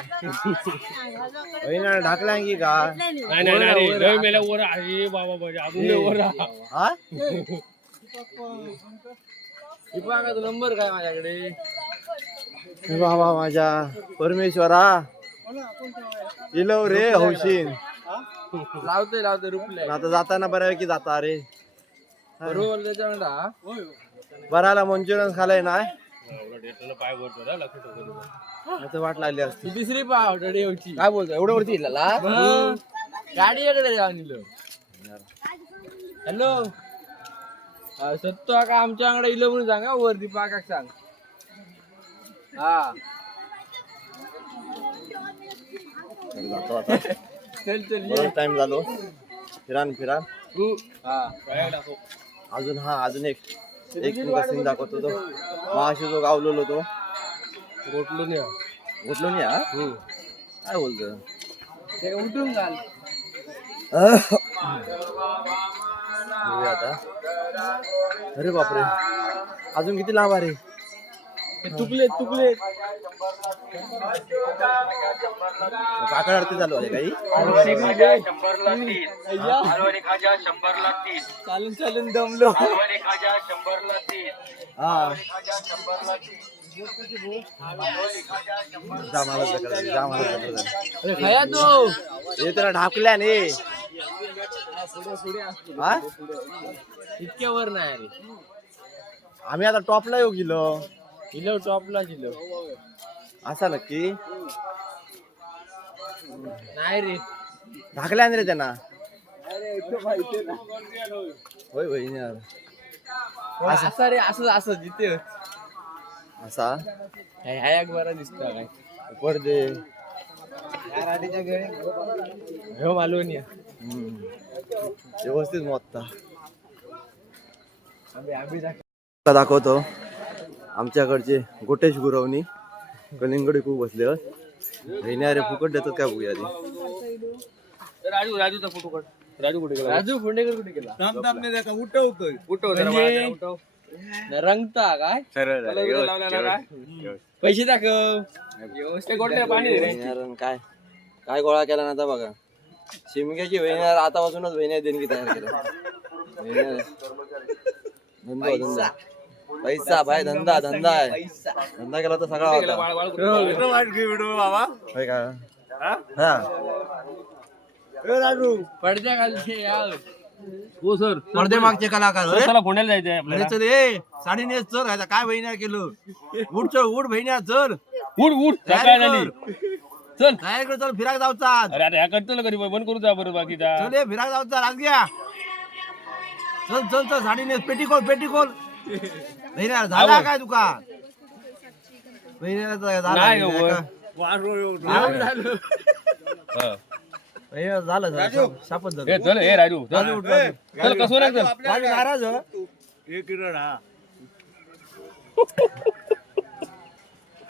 वहिन्याला ढाकल्या की का नाही नाही नाही लय मेल्या वर आहे बाबा बाबा अजून लय वर आहे. हा दीपांका नंबर काय माझ्याकडे हे बाबा माझ्या परमेश्वरा इलव रे हौशीन लावतोय रुपले आता जाताना बऱ्यापैकी जाता रे बरोबर त्याच्याकडे बराला मंचुरियन खालाय नाही उलट येताना पाय वर करा लक्ष ठेवा. आता वाट लागली असती तिसरी पाव डडेवची काय बोलतो एवढं वरती इल्ला गाडी इकडे आणलं हॅलो सत्तो का आमच्याकडे इलो म्हणून सांगा वर दीपाका सांग हा जातो आता चल चल ये. टाइम झालो फिरान हा अजून एक सीन दाखवतो तो महाशी जो गावलेलो तो गोठलो नाही उठलो नाही हा काय बोलतो ते उठून घाल बघूया आता अरे बापरे अजून किती लांब आहे चुकले काकड आरती चालू आहे काही चालून दमलो हा अरे खया तो हे त्याला ढाकल्या ने हा इतक्या वर नाही रे आम्ही आता टॉपला येऊ गेलो इलो टॉपला जिलो असा नक्की नाही रे ढाकल्या रे त्यांना होय बहिणी यार असं रे असं जिथे असा ह्या एक बरा दिसतो काय पडदे हो मालवणी व्यवस्थित मोजता दाखवतो आमच्याकडचे गोटेश गुरवणी कलिंगडी खूप बसले रे फुकट देतात काय बघूया आधी राजूचा फोटो काढ. राजू कुठे गेला? राजू फोंडेकर कुठे गेला उठव जरा म्हणजे- बाळा, उठव. रंगता काय कलर बिलर लावला ना काय? पैसे दाखव ते गोठ्यात पाणी दे रे. वहिन्यारन काय काय गोळा केला ना आता बघा शिमग्याची वहिन्यार आतापासूनच वहिन्या देणगी तयार केल्या धंदा पैसा भाई धंदा आहे धंदा केला तर सगळा होता बाळ बाळ कुठे? होय का हा पडद्या खालचे यार हो सर पडदे मागचे कलाकार सर, चला पुण्याला जायचंय आपल्याला. चल ए साडी नेस चल आता काय बहिण्या केलं उठ चल उठ बहिण्या चल उठ काय झाली चल. काय कर चल फिराक जाऊचा अरे आता ह्या करतो ना कधी बंद करू जा बरं बाकीचा. चल ए फिराक जाऊचा राज घ्या चल साडी नेस पेटीकोल बहिण्या झाला काय तुका बहिण्या नाही हो. हा. झालं सापच ए, चल ए राजू चल चल कसं नाही चल. नाराज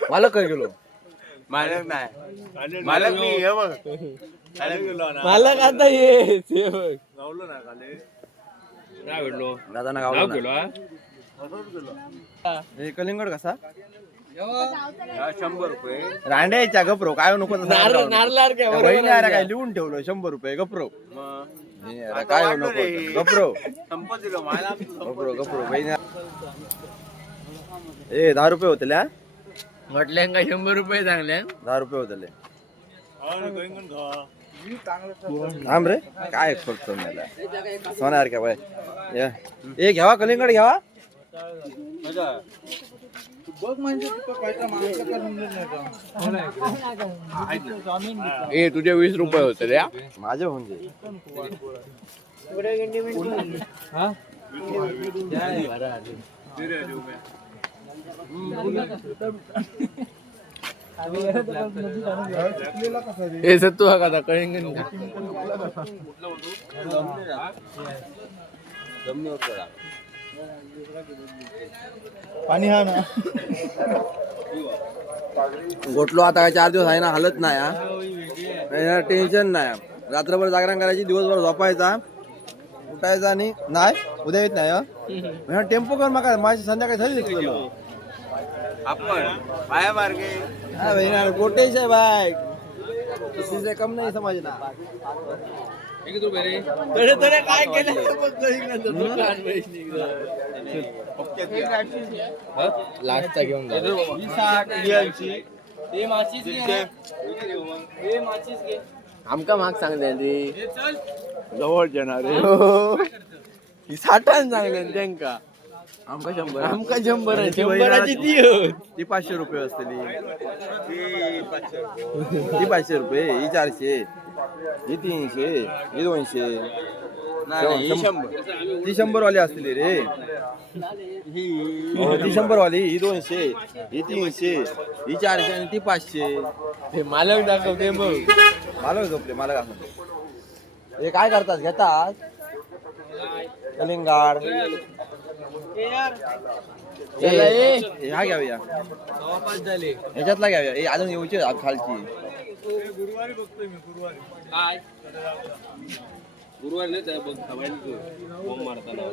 मालक काय गेलो मालक मी हे बघ. मला आता ये ते बघ. नाही भेटलो दादा ना नाव गावला गेलो हा. हे कलिंगड कसा 100 रुपये रांड्याच्या गप्रो काय नको नारळ काय बरोबर बहिणी अरे काय लिहून ठेवलं 100 रुपये गप्रो काय नको गप्रो गप्रो बहिणी ए 10 रुपये होतले हा? म्हटल्या का 100 रुपये चांगले 10 रुपये होतले थांब रे काय फक्त मला सोनार का बाय ए घ्यावा कलिंगड घ्यावा ए तुझे 20 रुपये होते रे माझे होऊन जाईल हे सत्तू हा का कळेंगे पाणी हा ना गोटलो आता 4 दिवस आहे ना हालत नाही टेन्शन नाही रात्रभर जागरण करायची दिवसभर झोपायचा उठायचा आणि नाही उद्या येत नाही टेम्पो कर मग माझी संध्याकाळी झाली दिसलेलं आपण पाया मार्गे गोटेश आहे बाय किसी कम नाही समजना तडे काय केलं लास्टचा घेऊन आमका माग सांगले रे जवळ येणार ही 60 सांगले त्यांका आमका 100 आमका 100 आहे 100ची ती होत ती 500 रुपये असतली ती 500 रुपये ही 400 ही 300 ही 200 ती 100 वाली असतली रे ती 100 वाली ही 200 ही 300 ही 400 आणि ती 500 ते मालक दाखवते मग मालक झोपले मालक असं हे काय करतात घेतात कलिंगाड ह्या घ्याव्या ह्याच्यातला घ्याव्या हे अजून येऊचे खालची गुरुवार नाही त्या बघ फॉर्म मारताना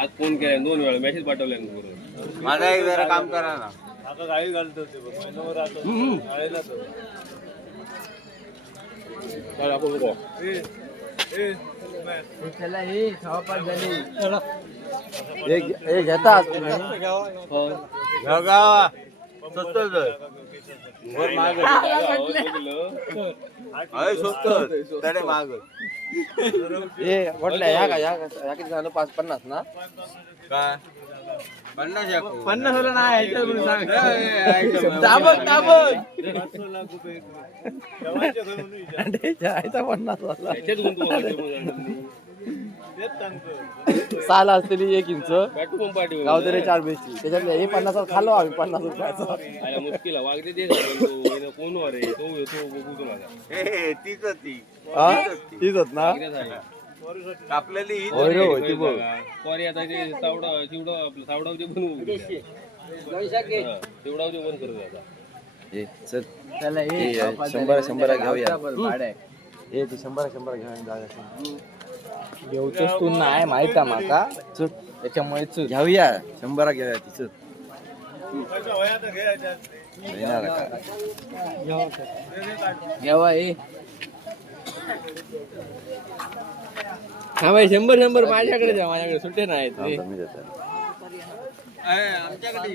आज फोन केला 2 वेळा मेसेज पाठवले गुरुवार माझा एक जरा काम करा ना चला हे खावापास झाली हे घेतात हे म्हटलं ह्या का ह्या किती झालं 50 ना काय 50 होलं नाही दाबक दाबक 50 वाला त्याच्यात गुंतवणूक साल असलेली 1 इंच बॅटू पण पाठी गावदरे 4 बेसची त्याच्यातले हे 50 खाल्लो आम्ही 50 रुपयाचा आला मुश्किल आहे वागते ते झालं कोण वर आहे तो येतो बघू तुम्हाला तीच ती तीच होत ना कापलेली ही होय रे होय ती बघ परी आता ते चिवडा आपलं सावडाव ते बनवू तेवढा ते बंद करत आता हे चल चला हे हे 100 घेऊया भाडं आहे हे ती 100 घेऊन जागा घेऊचोच तू नाही माहित आहे माका त्याच्यामुळे चूक घेऊया 100 घेऊया तिचं येणार का घ्यावा हे हा भाई 100 माझ्याकडे जा माझ्याकडे सुट्टे नाहीत रे मी देतो आमच्याकडे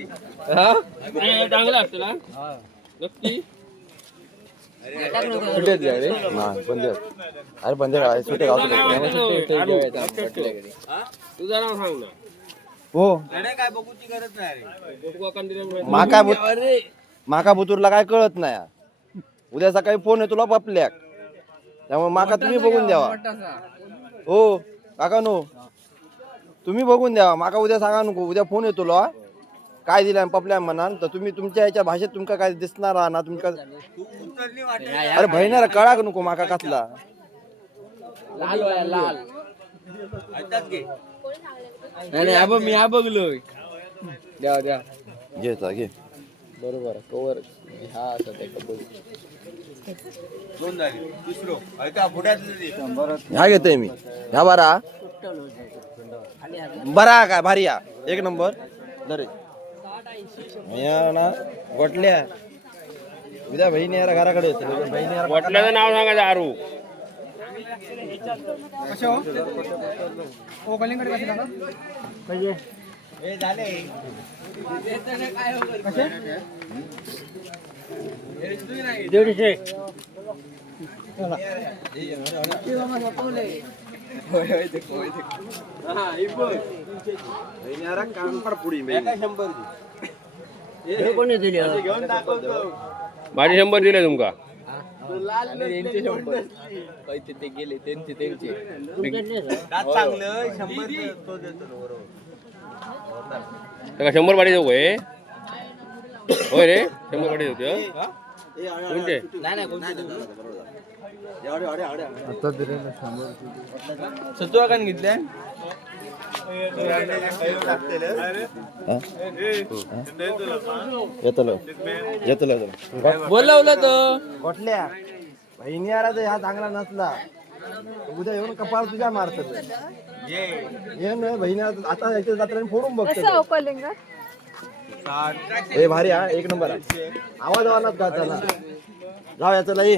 हा चांगला असतं ना नक्की सुट्टेच घ्या रे नाही बंद अरे बंद सुटे तुझं नाव सांग ना हो काय बघूची गरज नाही रे माका बुतूरला काय कळत नाही उद्या सकाळी फोन आहे तुला पपल्याक त्यामुळे माका तुम्ही बघून द्यावा हो काका नो तुम्ही बघून द्यावा माका उद्या सांगा नको उद्या फोन येतो तुला काय दिलाय पपल्या म्हणाल तर तुम्ही तुमच्या याच्या भाषेत तुमका काय दिसणार ना तुमका अरे बहिणारा कळाक नको माका कसला लाल व्हाय लाल नाही अब मी हा बघलोय द्या द्या घे घे बरोबर कवर हा असं ते कबूल दोन झाली दुसरं ऐका पुढ्यात ह्या घेतोय मी ह्या बरा काय भारी या 1 नंबर दरे ना गोटल्या उद्या बहिणी यार घराकडे बहिणी वाटल्याचं नाव सांगायचं आरू कोणी दिले माझे 100 दिले तुमका. ते गेले त्यांचे त्याला 100 पाठी देऊ होय. होय रे 100 पाठी देऊ कोणते सत्वाकान घेतल्या बोलवलं तो गोठल्या बहिणी आला तर हा चांगला नसला उद्या येऊन कपाळ तुझ्या मारत ये ना बहिणी आता याच्या जात्रेने फोडून बघतो हे भारी हा एक नंबर आहे. आवाज आवाज का त्याला जाऊ याचं लई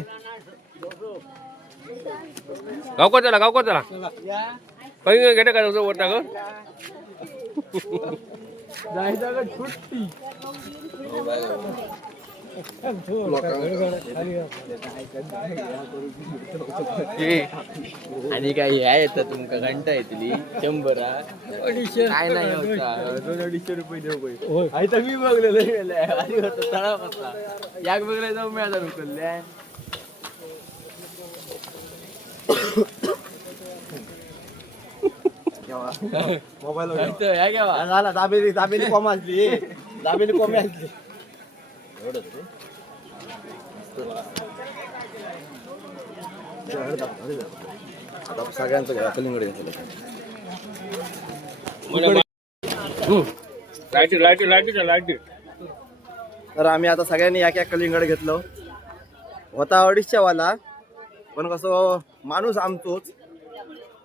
गावकर चला काही घेते का तुझं वरटा ग आणि काय ह्या येतात तुमका घंटा येतली 100 काय नाही होता 200-250 रुपये देऊ आता मी बघलेलं आणि होता तळा होता याक बघले जाऊ मी आता उकलल्या मोबाईल ह्या घ्यावा झाला दाबेली कॉम असली दाबेली कॉमी असली आता सगळ्यांचं घरा कलिंगड घेतलं लाईटी तर आम्ही आता सगळ्यांनी एक कलिंगड घेतलं होता 250 वाला पण कसं माणूस आमचोच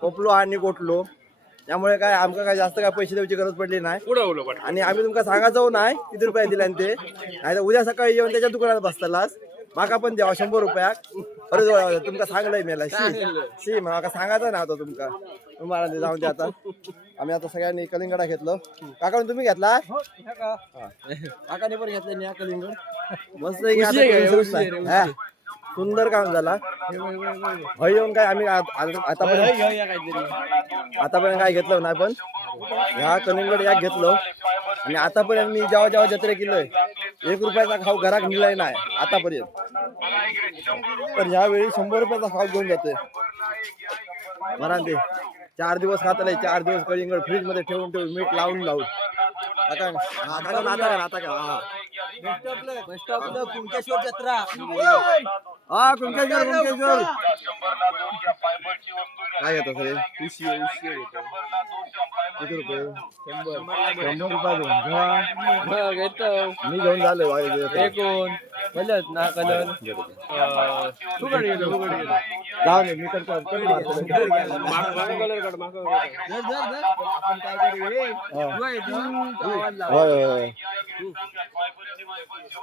कोपलो आणि गोठलो त्यामुळे काय आमका काय जास्त काय पैसे द्यायची गरज पडली नाही आणि आम्ही तुमका सांगायचो नाही किती रुपये दिले ते नाही तर उद्या सकाळी येऊन त्याच्या दुकानात बसतालास माका पण द्यावा 100 रुपयाक अरे तुमका सांगलंय मेला शी माका सांगायचं ना आता तुमका तुम्हाला जाऊन दे आता आम्ही आता सगळ्यांनी कलिंगडा घेतलं काका तुम्ही घेतला काकाने पण घेतलं नाही कलिंगड मस्त सुंदर काम झाला हय येऊन काय आम्ही आतापर्यंत काय घेतलं नाही पण ह्या कलिंगड याक घेतलं आणि आतापर्यंत मी जेव्हा जत्रे केलोय 1 रुपयाचा खाऊ घरात मिळाय नाही आतापर्यंत पण ह्यावेळी 100 रुपयाचा खाऊ घेऊन जातोय म्हणा ते 4 दिवस खातले 4 दिवस कलिंगड फ्रीज मध्ये ठेवून मीठ लावून आता कुंकेश्वर जत्रा हा कुंकेश्वर काय घेतो सर किती रुपये 100 रुपये मी घेऊन झालो ना कलर जाऊ मी करतो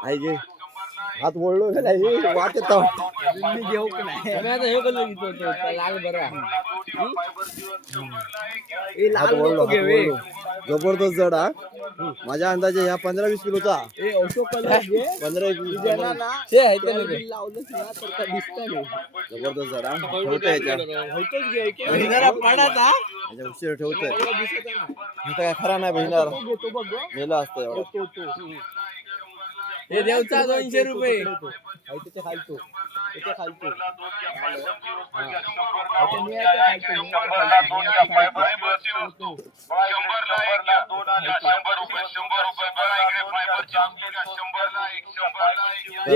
आई गे हात वळलो वाट येतो जबरदस्त जड हा माझ्या अंदाजे ह्या 15-20 किलोचा 15-20 जबरदस्त जड ठेवतोय उशीर ठेवतोय काय खरा नाही बहिणार मेला असतं एवढं हे देवचा 200 रुपये खालतो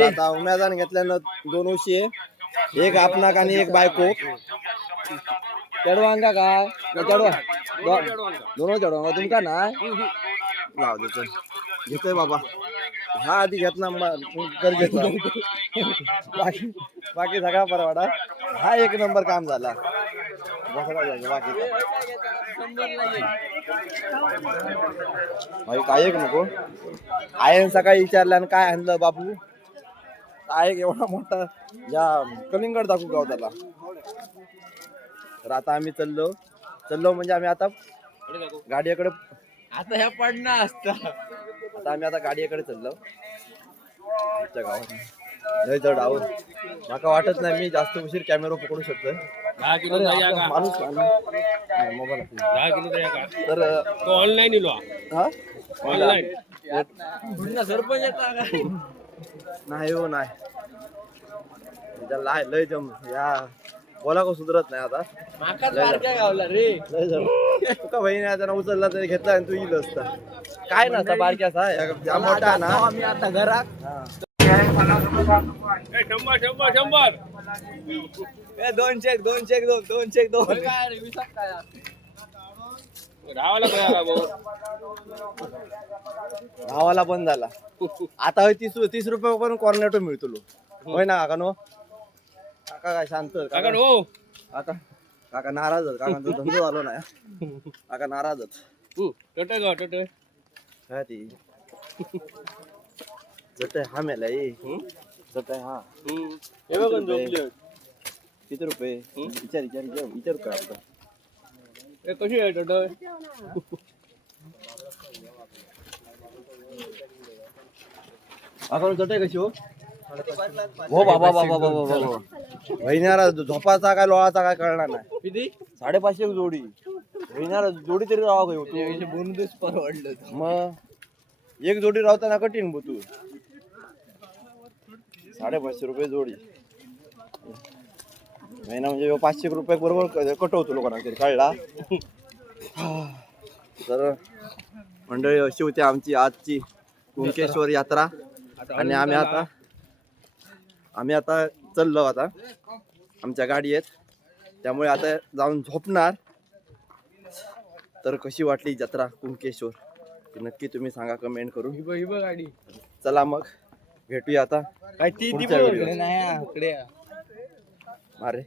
आता उमेदान घेतल्यानं 2 उशी आहे एक आपणाक आणि एक बायको चढवांगा का चढवा दोन चढवा तुमका ना लाव देतो घेतोय बाबा हा आधी घेतला गरजेचा बाकी सगळा परवाडा हा 1 नंबर काम झाला बाकी काय एक नको आयन सकाळी विचारल्यानं काय आणलं बाबू काय एवढा मोठा या कलिंगड दाखवू गाव त्याला तर आता आम्ही चाललो म्हणजे आम्ही आता गाडीकडे आता ह्या पडणार असता. आता आम्ही आता गाडीकडे चाललो आमच्या गावात. लय जड आहोत. माका वाटत नाही मी जास्त उशीर कॅमेरा पकडू शकतोय. 10 किलो जाया का माणूस मोबाईल 10 किलो जाया का तर तो ऑनलाईन इलो हा ऑनलाईन पुन्हा सरपंच येता काय? नाही हो नाही. त्याला लय जम या बोला को सुधरत नाही आता. माकाच बारक्या गावला रे. लय जम तुका बहीण आहे त्यांना उचलला तरी घेतला आणि तू येईल असता. काय नसता बारक्याचा या मोठा ना. आम्ही आता घरात ए, शंभर शंभर शंभर 2 काय रे विसाक काय? राहावाला काय भाऊ गावाला बंद झाला. आता होय 30 रुपये पण कॉर्नेटो मिळतो होय ना काका नो. काका काय शांत काका हो काका नाराजच. काकांचा धंदो झालो नाही. काका नाराजच. टट ग टट काय ती जट हा मेला जट हा हे बघ झोपले किती रुपये विचार काय आता. ए कशी आहे टट काका जट कशी हो बाबा बहिण्याला झोपाचा काय लोळाचा काय कळणार नाही. किती? 550 जोडी बहिण्याला जोडी तरी राहा होतो. बोनस परवडलं. मग एक जोडी राहताना कठीण बो तू. 550 रुपये जोडी महिना म्हणजे 500 रुपये बरोबर कटवतो लोकांना तरी कळला. तर मंडळी अशी होती आमची आजची कुणकेश्वर यात्रा. आणि आम्ही आता चाललो आता. आमच्या गाडी आहेत त्यामुळे आता जाऊन झोपणार. तर कशी वाटली जत्रा कुणकेश्वर ते नक्की तुम्ही सांगा कमेंट करून. ही बघ गाडी. चला मग भेटूया आता काय ती पुढच्या व्हिडिओत. नाही इकडे. मारे